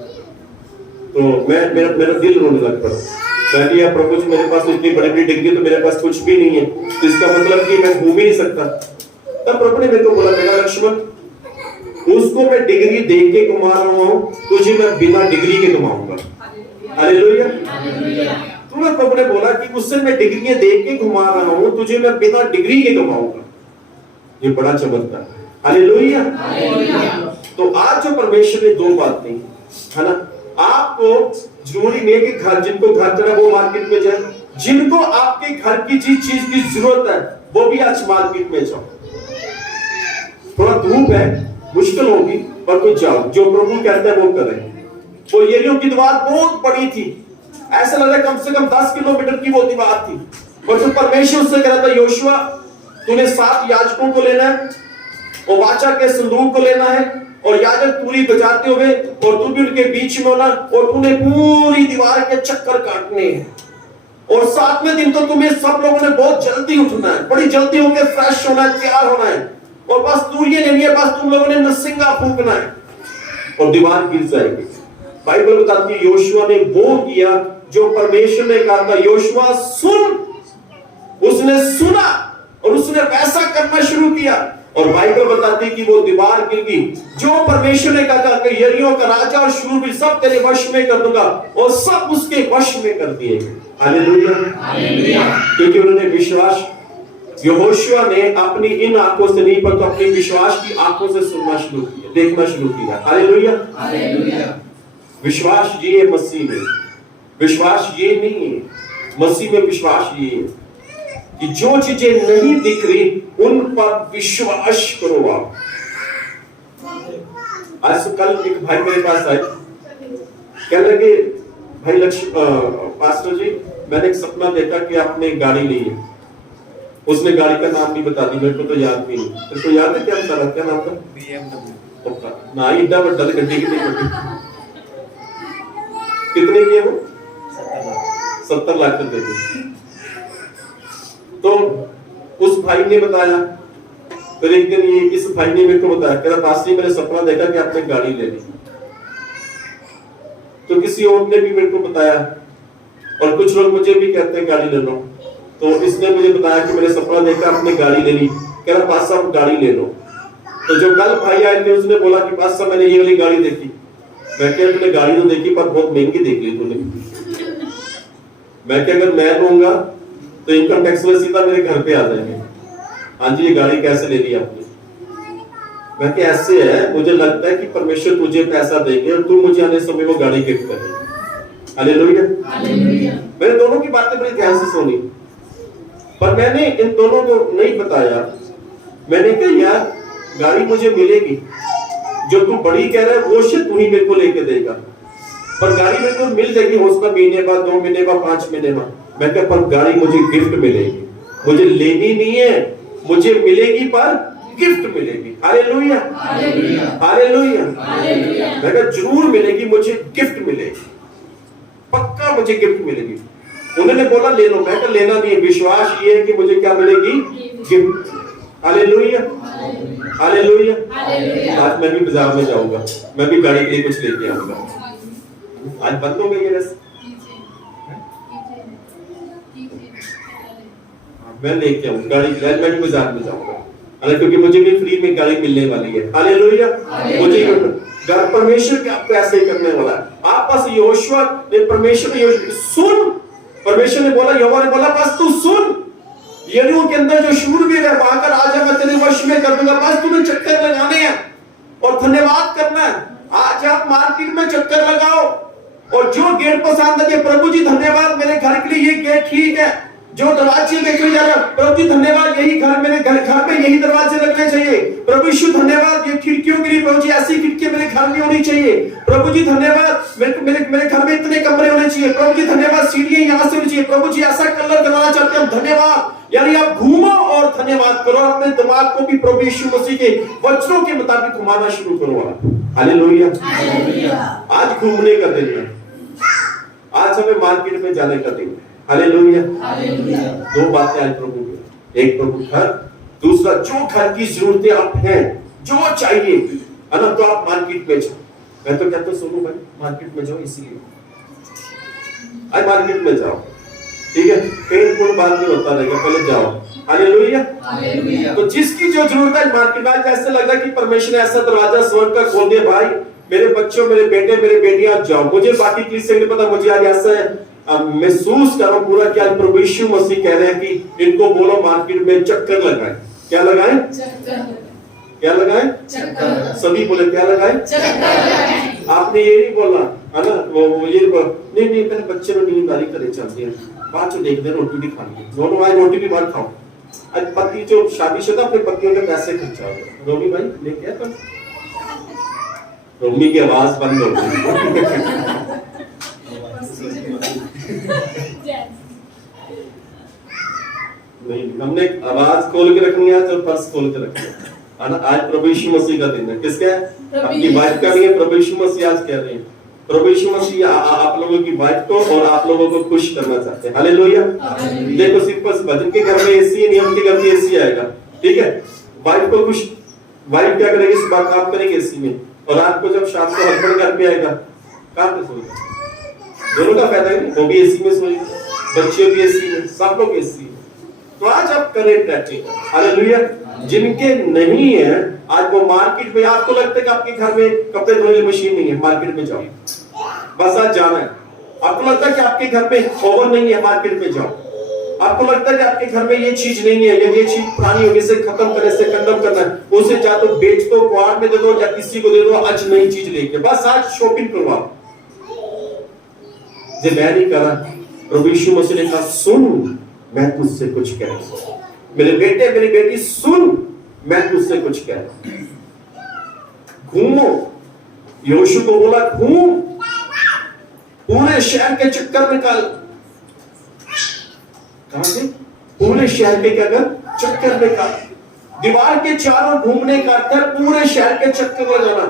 तो मेरा दिल रोने लग पड़ा। मैं किया प्रभु जी मेरे पास इतनी बड़ी डिग्री तो मेरे पास कुछ भी नहीं है, तो इसका मतलब कि मैं घूम ही नहीं सकता। तब प्रभु ने मेरे को बोला, मेरा लक्ष्मण उसको मैं डिग्री दे के घुमा रहा हूं, तुझे मैं बिना डिग्री के घुमाऊंगा। हालेलुया। तुम्हें प्रभु ने बोला कि उससे मैं डिग्रियां दे के घुमा रहा हूं, तुझे मैं बिना डिग्री के घुमाऊंगा। ये बड़ा चमत्कार है। हालेलुया। तो आज जो परमेश्वर ने 2 बातें है ना, आपको जरूरी नहीं है कि घर, जिनको घर जाना वो मार्केट में जाए, जिनको आपके घर की जिस चीज की जरूरत है वो भी आज मार्केट में जाओ। थोड़ा धूप है, मुश्किल होगी, पर कुछ जाओ, जो प्रभु कहता है वो करें। वो यरीहो की दीवार बहुत बड़ी थी, ऐसा लग रहा है कम से कम 10 किलोमीटर की वो दीवार थी। और फिर परमेश्वर उससे कह रहा था, योशुआ तूने 7 याजकों को लेना है और वाचा के संदूक को लेना है और याजक तुरी बजाते हुए और तू भी उनके बीच में होना और तूने पूरी दीवार के चक्कर काटने हैं। और 7वें दिन तो तुम्हें सब लोगों ने बहुत जल्दी उठना है, बड़ी जल्दी होकर फ्रेश होना है, तैयार होना है और बस तुरिये लेनी है, बस तुम लोगों ने नरसिंगा फूंकना है और दीवार गिर जाएगी। बाइबल बताती है योशुआ ने वो किया जो परमेश्वर ने कहा था। योशुआ सुन, उसने सुना और उसने वैसा करना शुरू किया और बाइबल बताती है कि वो दीवार गिर गई। जो परमेश्वर ने कहा कि यरीहो का राजा और शूरवीर सब तेरे वश में कर दूंगा और सब उसके वश में कर दिए गए। Hallelujah, hallelujah. क्योंकि उन्होंने विश्वास, यहोशुआ ने अपनी इन आंखों से नहीं पर तो अपनी विश्वास की आंखों से सुनना शुरू किया, देखना शुरू किया। Hallelujah, hallelujah. विश्वास ये है मसीह में, विश्वास ये नहीं है, मसीह में विश्वास ये है कि जो चीजें नहीं दिख रही उन पर विश्वास करो। आप आज कल एक भाई मेरे पास आए, कहने लगे भाई पास्टर जी मैंने एक सपना देखा कि आपने गाड़ी ली है। उसने गाड़ी का नाम नहीं बता दी, मेरे को तो याद भी नहीं। तो याद है क्या बता, क्या नाम था? BMW। ना इतना बड़ा गड्डी की नहीं, कितने की है वो? 70 लाख रुपए की। तो उस भाई ने बताया, फिर एक दिन ये इस भाई ने मेरे को बताया, कह रहा पास मैंने सपना देखा कि आपने गाड़ी ले ली। तो किसी और ने भी मेरे को बताया और कुछ लोग मुझे भी कहते हैं गाड़ी ले लो। तो इसने मुझे बताया कि मैंने सपना देखा आपने गाड़ी ले ली, कह रहा पास साहब गाड़ी ले लो। तो जो कल भाई आए थे उसने बोला कि पास साहब मैंने ये वाली गाड़ी देखी। मैं क्या तुमने गाड़ी तो देखी पर बहुत महंगी देख ली तूने। मैं क्या अगर मैं लूंगा तो इनकम टैक्स में सीधा मेरे घर पे आ जाएंगे, हाँ जी ये गाड़ी कैसे ले ली आपने? मैं क्या ऐसे है, मुझे लगता है कि परमेश्वर तुझे पैसा देंगे और तू मुझे आने समय वो गाड़ी गिफ्ट करेगी। Hallelujah, hallelujah. मैंने दोनों की बातें बड़ी ध्यान से सुनी पर मैंने इन दोनों को नहीं बताया। मैंने कहा यार गाड़ी मुझे मिलेगी, जो तू बड़ी कह रहा है वो शायद तू ही मेरे को लेके देगा, पर गाड़ी मेरे को मिल जाएगी हो सकता महीने बाद, 2 महीने बाद, 5 महीने बाद। मैं कहा पर गाड़ी मुझे गिफ्ट मिलेगी, मुझे लेनी नहीं है, मुझे मिलेगी पर गिफ्ट मिलेगी। Hallelujah, hallelujah, hallelujah. मैं कहा जरूर मिलेगी, मुझे गिफ्ट मिलेगी, पक्का मुझे गिफ्ट मिलेगी। उन्होंने बोला ले लो, मैं कहा लेना नहीं है, विश्वास ये है कि मुझे क्या मिलेगी? गिफ्ट। Hallelujah, hallelujah. आज मैं भी बाजार में जाऊंगा, मैं भी गाड़ी के लिए कुछ लेके आऊंगा। आज बंद हो गई है रस, मैं लेके आऊंगा गाड़ी, मैं भी बाजार में जाऊंगा क्योंकि मुझे भी फ्री में गाड़ी मिलने वाली है। हालेलुया, मुझे घर परमेश्वर के आपको ऐसे ही करने वाला है। आप पास यहोशुआ ने परमेश्वर ने सुन, परमेश्वर ने बोला, यहोवा ने बोला बस तू सुन, यरीहो के अंदर जो शूरवीर है वहां का राजा मैं तेरे वश में कर दूंगा, बस तुम्हें चक्कर लगाने हैं और धन्यवाद करना है। आज आप मार्केट में चक्कर लगाओ और जो गेट पसंद है, प्रभु जी धन्यवाद मेरे घर के लिए ये गेट ठीक है, जो दरवाजे देखने जा रहा प्रभु जी धन्यवाद यही घर मेरे घर में यही दरवाजे लगने चाहिए। प्रभु यीशु धन्यवाद ये खिड़कियों के लिए, प्रभु जी ऐसी खिड़कियां मेरे घर में होनी चाहिए। प्रभु जी धन्यवाद मेरे घर में इतने कमरे होने चाहिए। प्रभु जी धन्यवाद सीढ़ियां यहाँ से होनी चाहिए। प्रभु जी ऐसा कलर करवाना चाहते हैं, धन्यवाद। यानी आप घूमो और धन्यवाद करो, अपने दिमाग को भी प्रभु यीशु मसीह के वचनों के मुताबिक घुमाना शुरू करो। हालेलुया, आज घूमने का दिन है, आज हमें मार्केट में जाने का दिन है। Hallelujah, hallelujah. 2 बातें आज प्रभु की, एक प्रभु घर, दूसरा जो घर की जरूरतें आप हैं, जो चाहिए है ना, तो आप मार्केट में जाओ। मैं तो कहता हूं सुनो भाई मार्केट में जाओ, इसलिए आज मार्केट में जाओ, ठीक है, कहीं कोई बात नहीं होता रहेगा, पहले जाओ। Hallelujah, hallelujah. तो जिसकी जो जरूरत है मार्केट में, ऐसे लग रहा है कि परमेश्वर ने ऐसा दरवाजा स्वर्ग का खोल दिया, भाई मेरे बच्चों, मेरे बेटे, मेरे बेटियां जाओ। मुझे बाकी किसी से नहीं पता, मुझे आज ऐसा महसूस करो पूरा क्या प्रभु यीशु मसीह कह रहे हैं कि इनको बोलो मार्केट में चक्कर लगाएं। क्या लगाएं? क्या लगाएं? चक्कर। सभी बोले क्या लगाएं? चक्कर। आपने ये नहीं बोलना है ना, वो ये नहीं नहीं पहले बच्चे को नींद आ रही करे चलते हैं, बाद में देखते हैं रोटी भी खानी है, दोनों आज रोटी भी बात खाओ। आज पति जो शादीशुदा अपने पतियों के पैसे खर्चाओगे। रोमी भाई लेके आया, रोमी की आवाज बंद हो गई। नहीं, हमने आवाज खोल के रखनी है तो पर्स खोल के रखना है। आज प्रभु यीशु मसीह का दिन है। किसका है? आपकी वाइफ का नहीं है, प्रभु यीशु मसीह आज कह रहे हैं। प्रभु यीशु मसीह आप लोगों की वाइफ को और आप लोगों को खुश करना चाहते हैं। हालेलुया। देखो सिंपल भजन के घर में एसी है, नहीं उनके घर में एसी आएगा, ठीक है। वाइफ को खुश, वाइफ क्या करेगी? सुबह काम करेगी एसी में, और रात को जब शाम को हस्बैंड घर पे आएगा कहाँ पे सोएगा? दोनों का फायदा है, वो भी एसी में सोएगा, बच्चे भी एसी में, सब लोग एसी में। तो आज आप करें प्रैक्टिकल। हालेलुया। जिनके नहीं है आज वो मार्केट में, आपको लगता है कि आपके घर में कपड़े धोने की मशीन नहीं है, मार्केट में जाओ, बस आज जाना है। आपको लगता है कि आपके घर में ओवन नहीं है, मार्केट में जाओ। आपको लगता है कि आपके घर में ये चीज नहीं है, ये चीज पुरानी होगी, से खत्म करने से कंडम करना है, उसे जा तो बेच दो, क्वार्ट में दे दो, या किसी को दे दो, आज नई चीज लेके बस आज शॉपिंग करवाओ। जे मैं नहीं करा, प्रभु यीशु मसीह ने कहा सुन मैं तुझसे कुछ कह रहा हूं, मेरे बेटे मेरी बेटी सुन मैं तुझसे कुछ कह रहा हूं। घूमो, यहोशू को बोला घूम, पूरे शहर के चक्कर निकाल। कहां से? पूरे शहर के क्या कर? चक्कर निकाल। दीवार के चारों घूमने का अर्थ है पूरे शहर के चक्कर लगाना।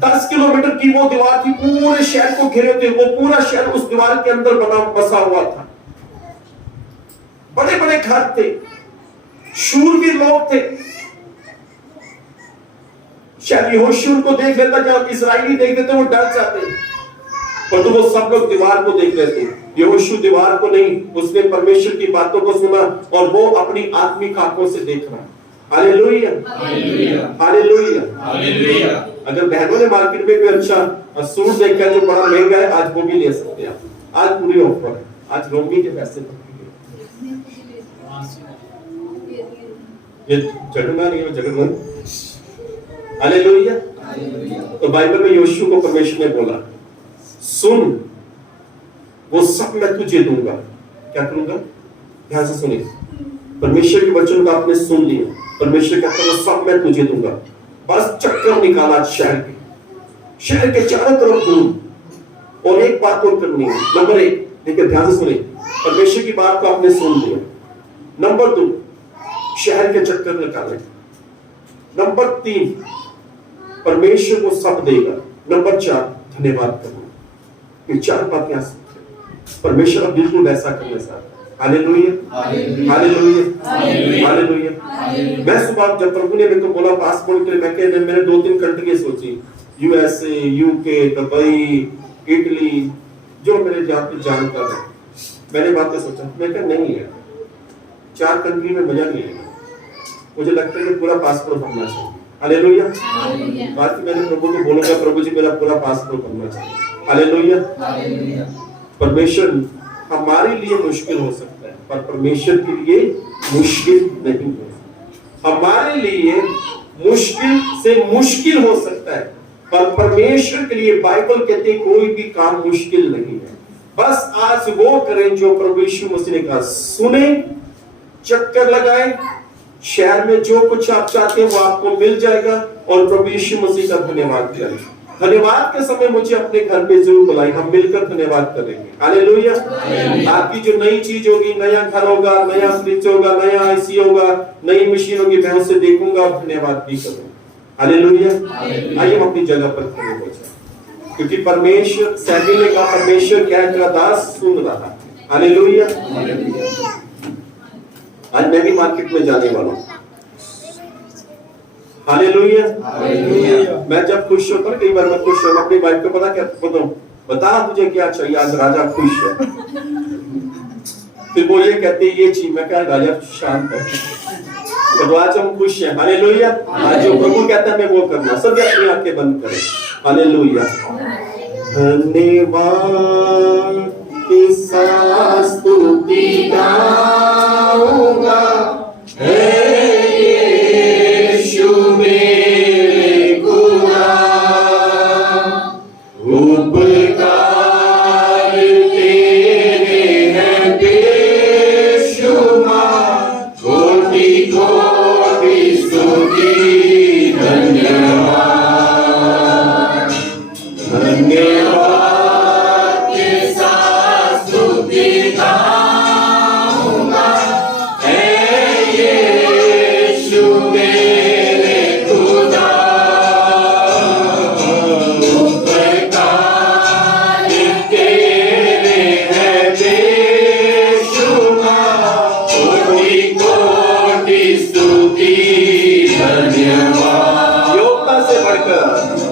10 किलोमीटर की वो दीवार थी, पूरे शहर को घेरे थे, वो पूरा शहर उस दीवार के अंदर बसा हुआ था। बड़े बड़े घर थे, शूरवीर लोग थे। शायद यहोशू को देख लेता, जब इस्राएली देख लेते वो डर जाते, पर तो वो सब लोग दीवार को देख रहे थे। यहोशू दीवार को नहीं, उसने परमेश्वर की बातों को सुना और वो अपनी आत्मिक आंखों से देख रहा। Hallelujah, hallelujah, hallelujah. अगर बहनों ने मार्केट में कोई अच्छा सूट देखा जो बड़ा महंगा है, आज वो भी ले सकते हैं। आज पूरी ऑफर है, आज रोमी के पैसे ये झगड़ना नहीं है, झगड़ना। हालेलुया। तो बाइबल में यहोशू को परमेश्वर ने बोला सुन वो सब मैं तुझे दूंगा। क्या करूंगा? ध्यान से सुनिए, परमेश्वर के वचन को आपने सुन लिया। परमेश्वर कहता है वो सब मैं तुझे दूंगा। बस चक्कर निकाला शहर के चारों तरफ घूम, और एक बात और करनी है। नंबर 1, देखिए ध्यान से सुनिए, परमेश्वर की बात को आपने सुन लिया। नंबर 2, शहर के चक्कर निकाले। नंबर 3, परमेश्वर को सब देगा। नंबर 4, धन्यवाद करना। ये 4 बातें परमेश्वर अब बिल्कुल वैसा करने सा। Hallelujah, hallelujah, hallelujah. मैं सुबह जब प्रभु ने मेरे को बोला पासपोर्ट के लिए, मैंने 2-3 कंट्री सोची, यूएसए, यूके, दुबई, इटली, जो मेरे जानकार है। मैंने बातें सोचा, मैं कहा नहीं है, 4 कंट्री में मजा नहीं आएगा, मुझे लगता है कि पूरा पासपोर्ट बनना चाहिए। हालेलुया। बात मैंने प्रभु को बोलूंगा, प्रभु जी मेरा पूरा पासपोर्ट बनना चाहिए। हालेलुया। परमेश्वर हमारे लिए मुश्किल हो सकता है, पर परमेश्वर के लिए मुश्किल नहीं है। हमारे लिए मुश्किल से मुश्किल हो सकता है, पर परमेश्वर के लिए बाइबल कहती है कोई भी काम मुश्किल नहीं है। बस आज वो करें जो प्रभु यीशु मसीह ने कहा, सुने, चक्कर लगाए, शहर में जो कुछ आप चाहते हैं वो आपको मिल जाएगा, और प्रभु यीशु मसीह का धन्यवाद करें। धन्यवाद के समय मुझे अपने घर पे जरूर बुलाएं, हम मिलकर धन्यवाद करेंगे। हालेलुया। आपकी जो नई चीज होगी, नया घर होगा, नया फ्रिज होगा, नया आईसी होगा, नई मशीन होगी, मैं उसे देखूंगा और धन्यवाद भी करूंगा। हालेलुया। आइए हम अपनी जगह पर खड़े हो जाएं, क्योंकि परमेश्वर सैमुएल ने कहा परमेश्वर क्या तेरा दास सुन रहा। हालेलुया। आज मैं भी मार्केट में जाने वाला हूँ। हालेलुया। मैं जब खुश होता हूँ, कई बार मैं खुश हूँ, अपनी वाइफ को पता क्या बताऊं, बता तुझे क्या चाहिए, आज राजा खुश है। फिर वो ये कहते हैं ये चीज, मैं कहा राजा शांत है, तो आज हम खुश हैं। हालेलुया। आज जो प्रभु कहता है मैं वो करना। सब अपनी आंखें बंद करें। हालेलुया। धन्यवाद की स्तुति गाऊंगा, के साथ स्तुति गाऊंगा।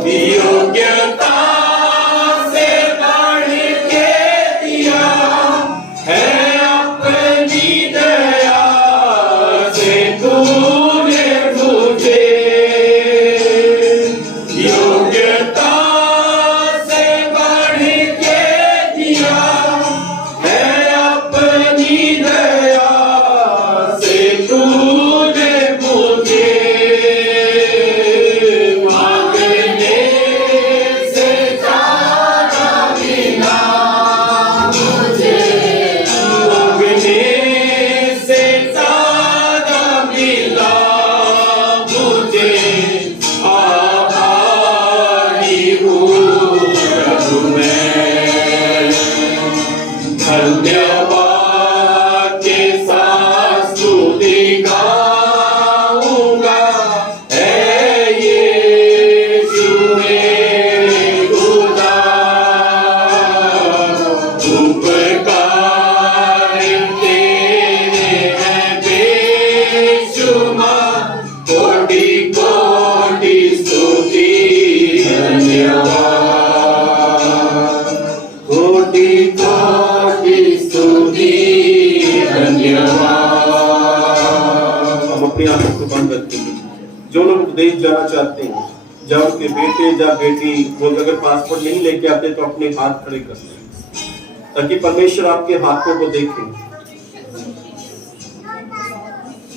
योग्यता से बढ़ के दिया है अपनी दया से तूने मुझे, योग्यता से बढ़ के दिया है अपनी दया से तूने मुझे, मांगने से ज्यादा मिला मुझे, मांगने से ज्यादा मिला मुझे, आभारी हूँ प्रभु मैं, धन्यवाद के साथ स्तुति गाऊंगा, है यीशु मेरे खुदा, उपकार तेरे हैं बेशुमार, कोटि कोटि स्तुति धन्यवाद, कोटि कोटि स्तुति धन्यवाद। हम अपनी आंखों को बंद रखते हैं। जो लोग विदेश जाना चाहते हैं, जब उनके बेटे या बेटी वो अगर पासपोर्ट नहीं लेके आते तो अपने हाथ खड़े कर दें, ताकि परमेश्वर आपके हाथों को देखे।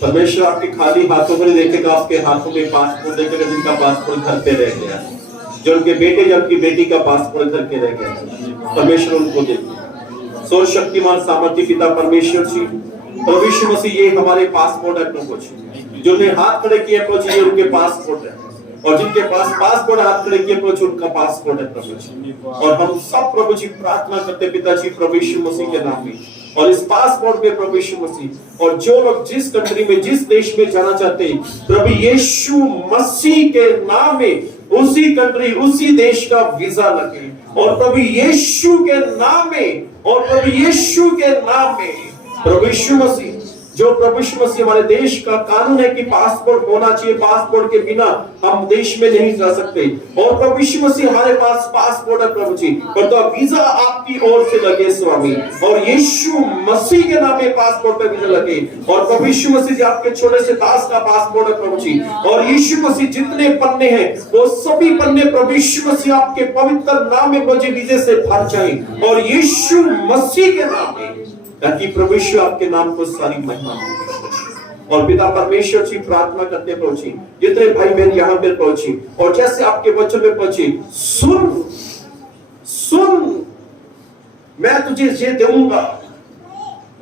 परमेश्वर आपके खाली हाथों को नहीं देखेगा, आपके हाथों में पासपोर्ट देखेगा जिनका पासपोर्ट घर पे रह गया, जो उनके बेटे या उनकी बेटी का पासपोर्ट घर पे रह गया, परमेश्वर उनको देखे। सर्वशक्तिमान सामर्थ्य पिता परमेश्वर जी, प्रभु यीशु मसीह, ये हमारे पासपोर्ट है प्रभु जी, जो ने हाथ खड़े किए प्रभु जी, ये उनके पासपोर्ट है, और जिनके पास पासपोर्ट हाथ खड़े किए प्रभु जी, उनका पासपोर्ट है प्रभु जी। और हम सब प्रभु जी प्रार्थना करते पिताजी प्रभु यीशु मसीह के नाम में, और इस पासपोर्ट में प्रभु यीशु मसीह, और जो लोग जिस कंट्री में जिस देश में जाना चाहते हैं प्रभु यीशु मसीह के नाम में उसी कंट्री उसी देश का वीजा लगे, और प्रभु यीशु के नाम में, और प्रभु यीशु के नाम में प्रभु यीशु मसीह, जो प्रभु यीशु मसीह हमारे देश का कानून है कि पासपोर्ट होना चाहिए, पासपोर्ट के बिना हम देश में नहीं जा सकते, और प्रभु यीशु मसीह हमारे पास पासपोर्ट है प्रभु जी, पर तो वीजा आपकी ओर से लगे स्वामी, और यीशु मसीह के नाम में पासपोर्ट पे वीजा लगे, और प्रभु यीशु मसीह जी आपके छोटे से दास का पासपोर्ट है प्रभु जी, और यीशु मसीह जितने पन्ने हैं वो सभी पन्ने प्रभु यीशु मसीह आपके पवित्र नाम में मुझे वीजे से भर जाए, और यीशु मसीह के नाम में, ताकि प्रभु यीशु आपके नाम को सारी महिमा हो। और पिता परमेश्वर जी प्रार्थना करते पहुंची, जितने भाई बहन यहाँ पे पहुंची और जैसे आपके वचन में पहुंची, सुन सुन मैं तुझे ये दूंगा,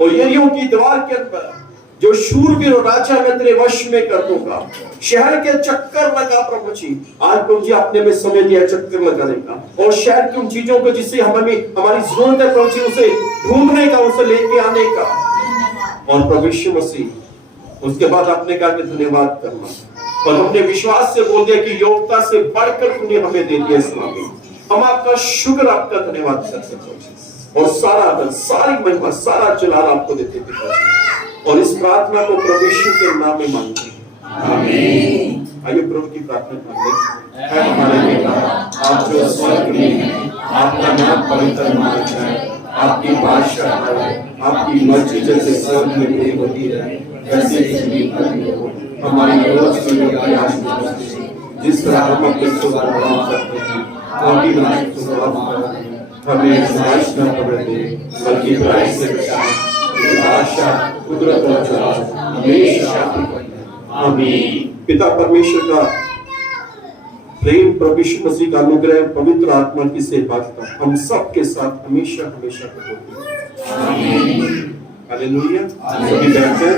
और यरीहो की दीवार के अंदर जो शूरवीर और राजा मैं तेरे वश में कर दूंगा। शहर के चक्कर लगा प्रभु जी, आज प्रभु जी आपने में समय दिया चक्कर लगाने का, और शहर की उन चीजों को जिससे हमें हमारी जरूरत है प्रभु जी, उसे ढूंढने का, उसे लेके आने का। और प्रभु यीशु मसीह उसके बाद आपने कहा कि धन्यवाद करना, और हमने विश्वास से बोल दिया कि योग्यता से बढ़कर तुमने हमें दे दिया स्वामी। हम आपका शुक्र, आपका धन्यवाद करते हैं, और सारा आदर, सारी महिमा, सारा जलाल आपको देते पिताजी। और इस प्रार्थना को प्रभु यीशु के नाम में मांगते हैं, आमीन। आइए प्रभु की प्रार्थना करते हैं। है हमारे पिता, आप जो स्वर्ग में हैं, आपका नाम पवित्र माना जाए, आपकी बादशाह आए, आपकी मर्जी जैसे स्वर्ग में पूरी होती है वैसे ही जमीन पर भी हो। हमारी रोज की रोटी आज दे, जिस तरह हम अपने खुदा माफ करते हैं, हम भी हमारे खुदा माफ करते हैं, हमें आज़माइश न पकड़ दे, बल्कि बुराई से बचाए। आशा कुदरत और जलाल हमेशा आमीन। पिता परमेश्वर का प्रेम, प्रभु यीशु मसीह का अनुग्रह, पवित्र आत्मा की सेवा हम सब के साथ हमेशा हमेशा होती है। आमीन। हालेलुया। सभी बैठे।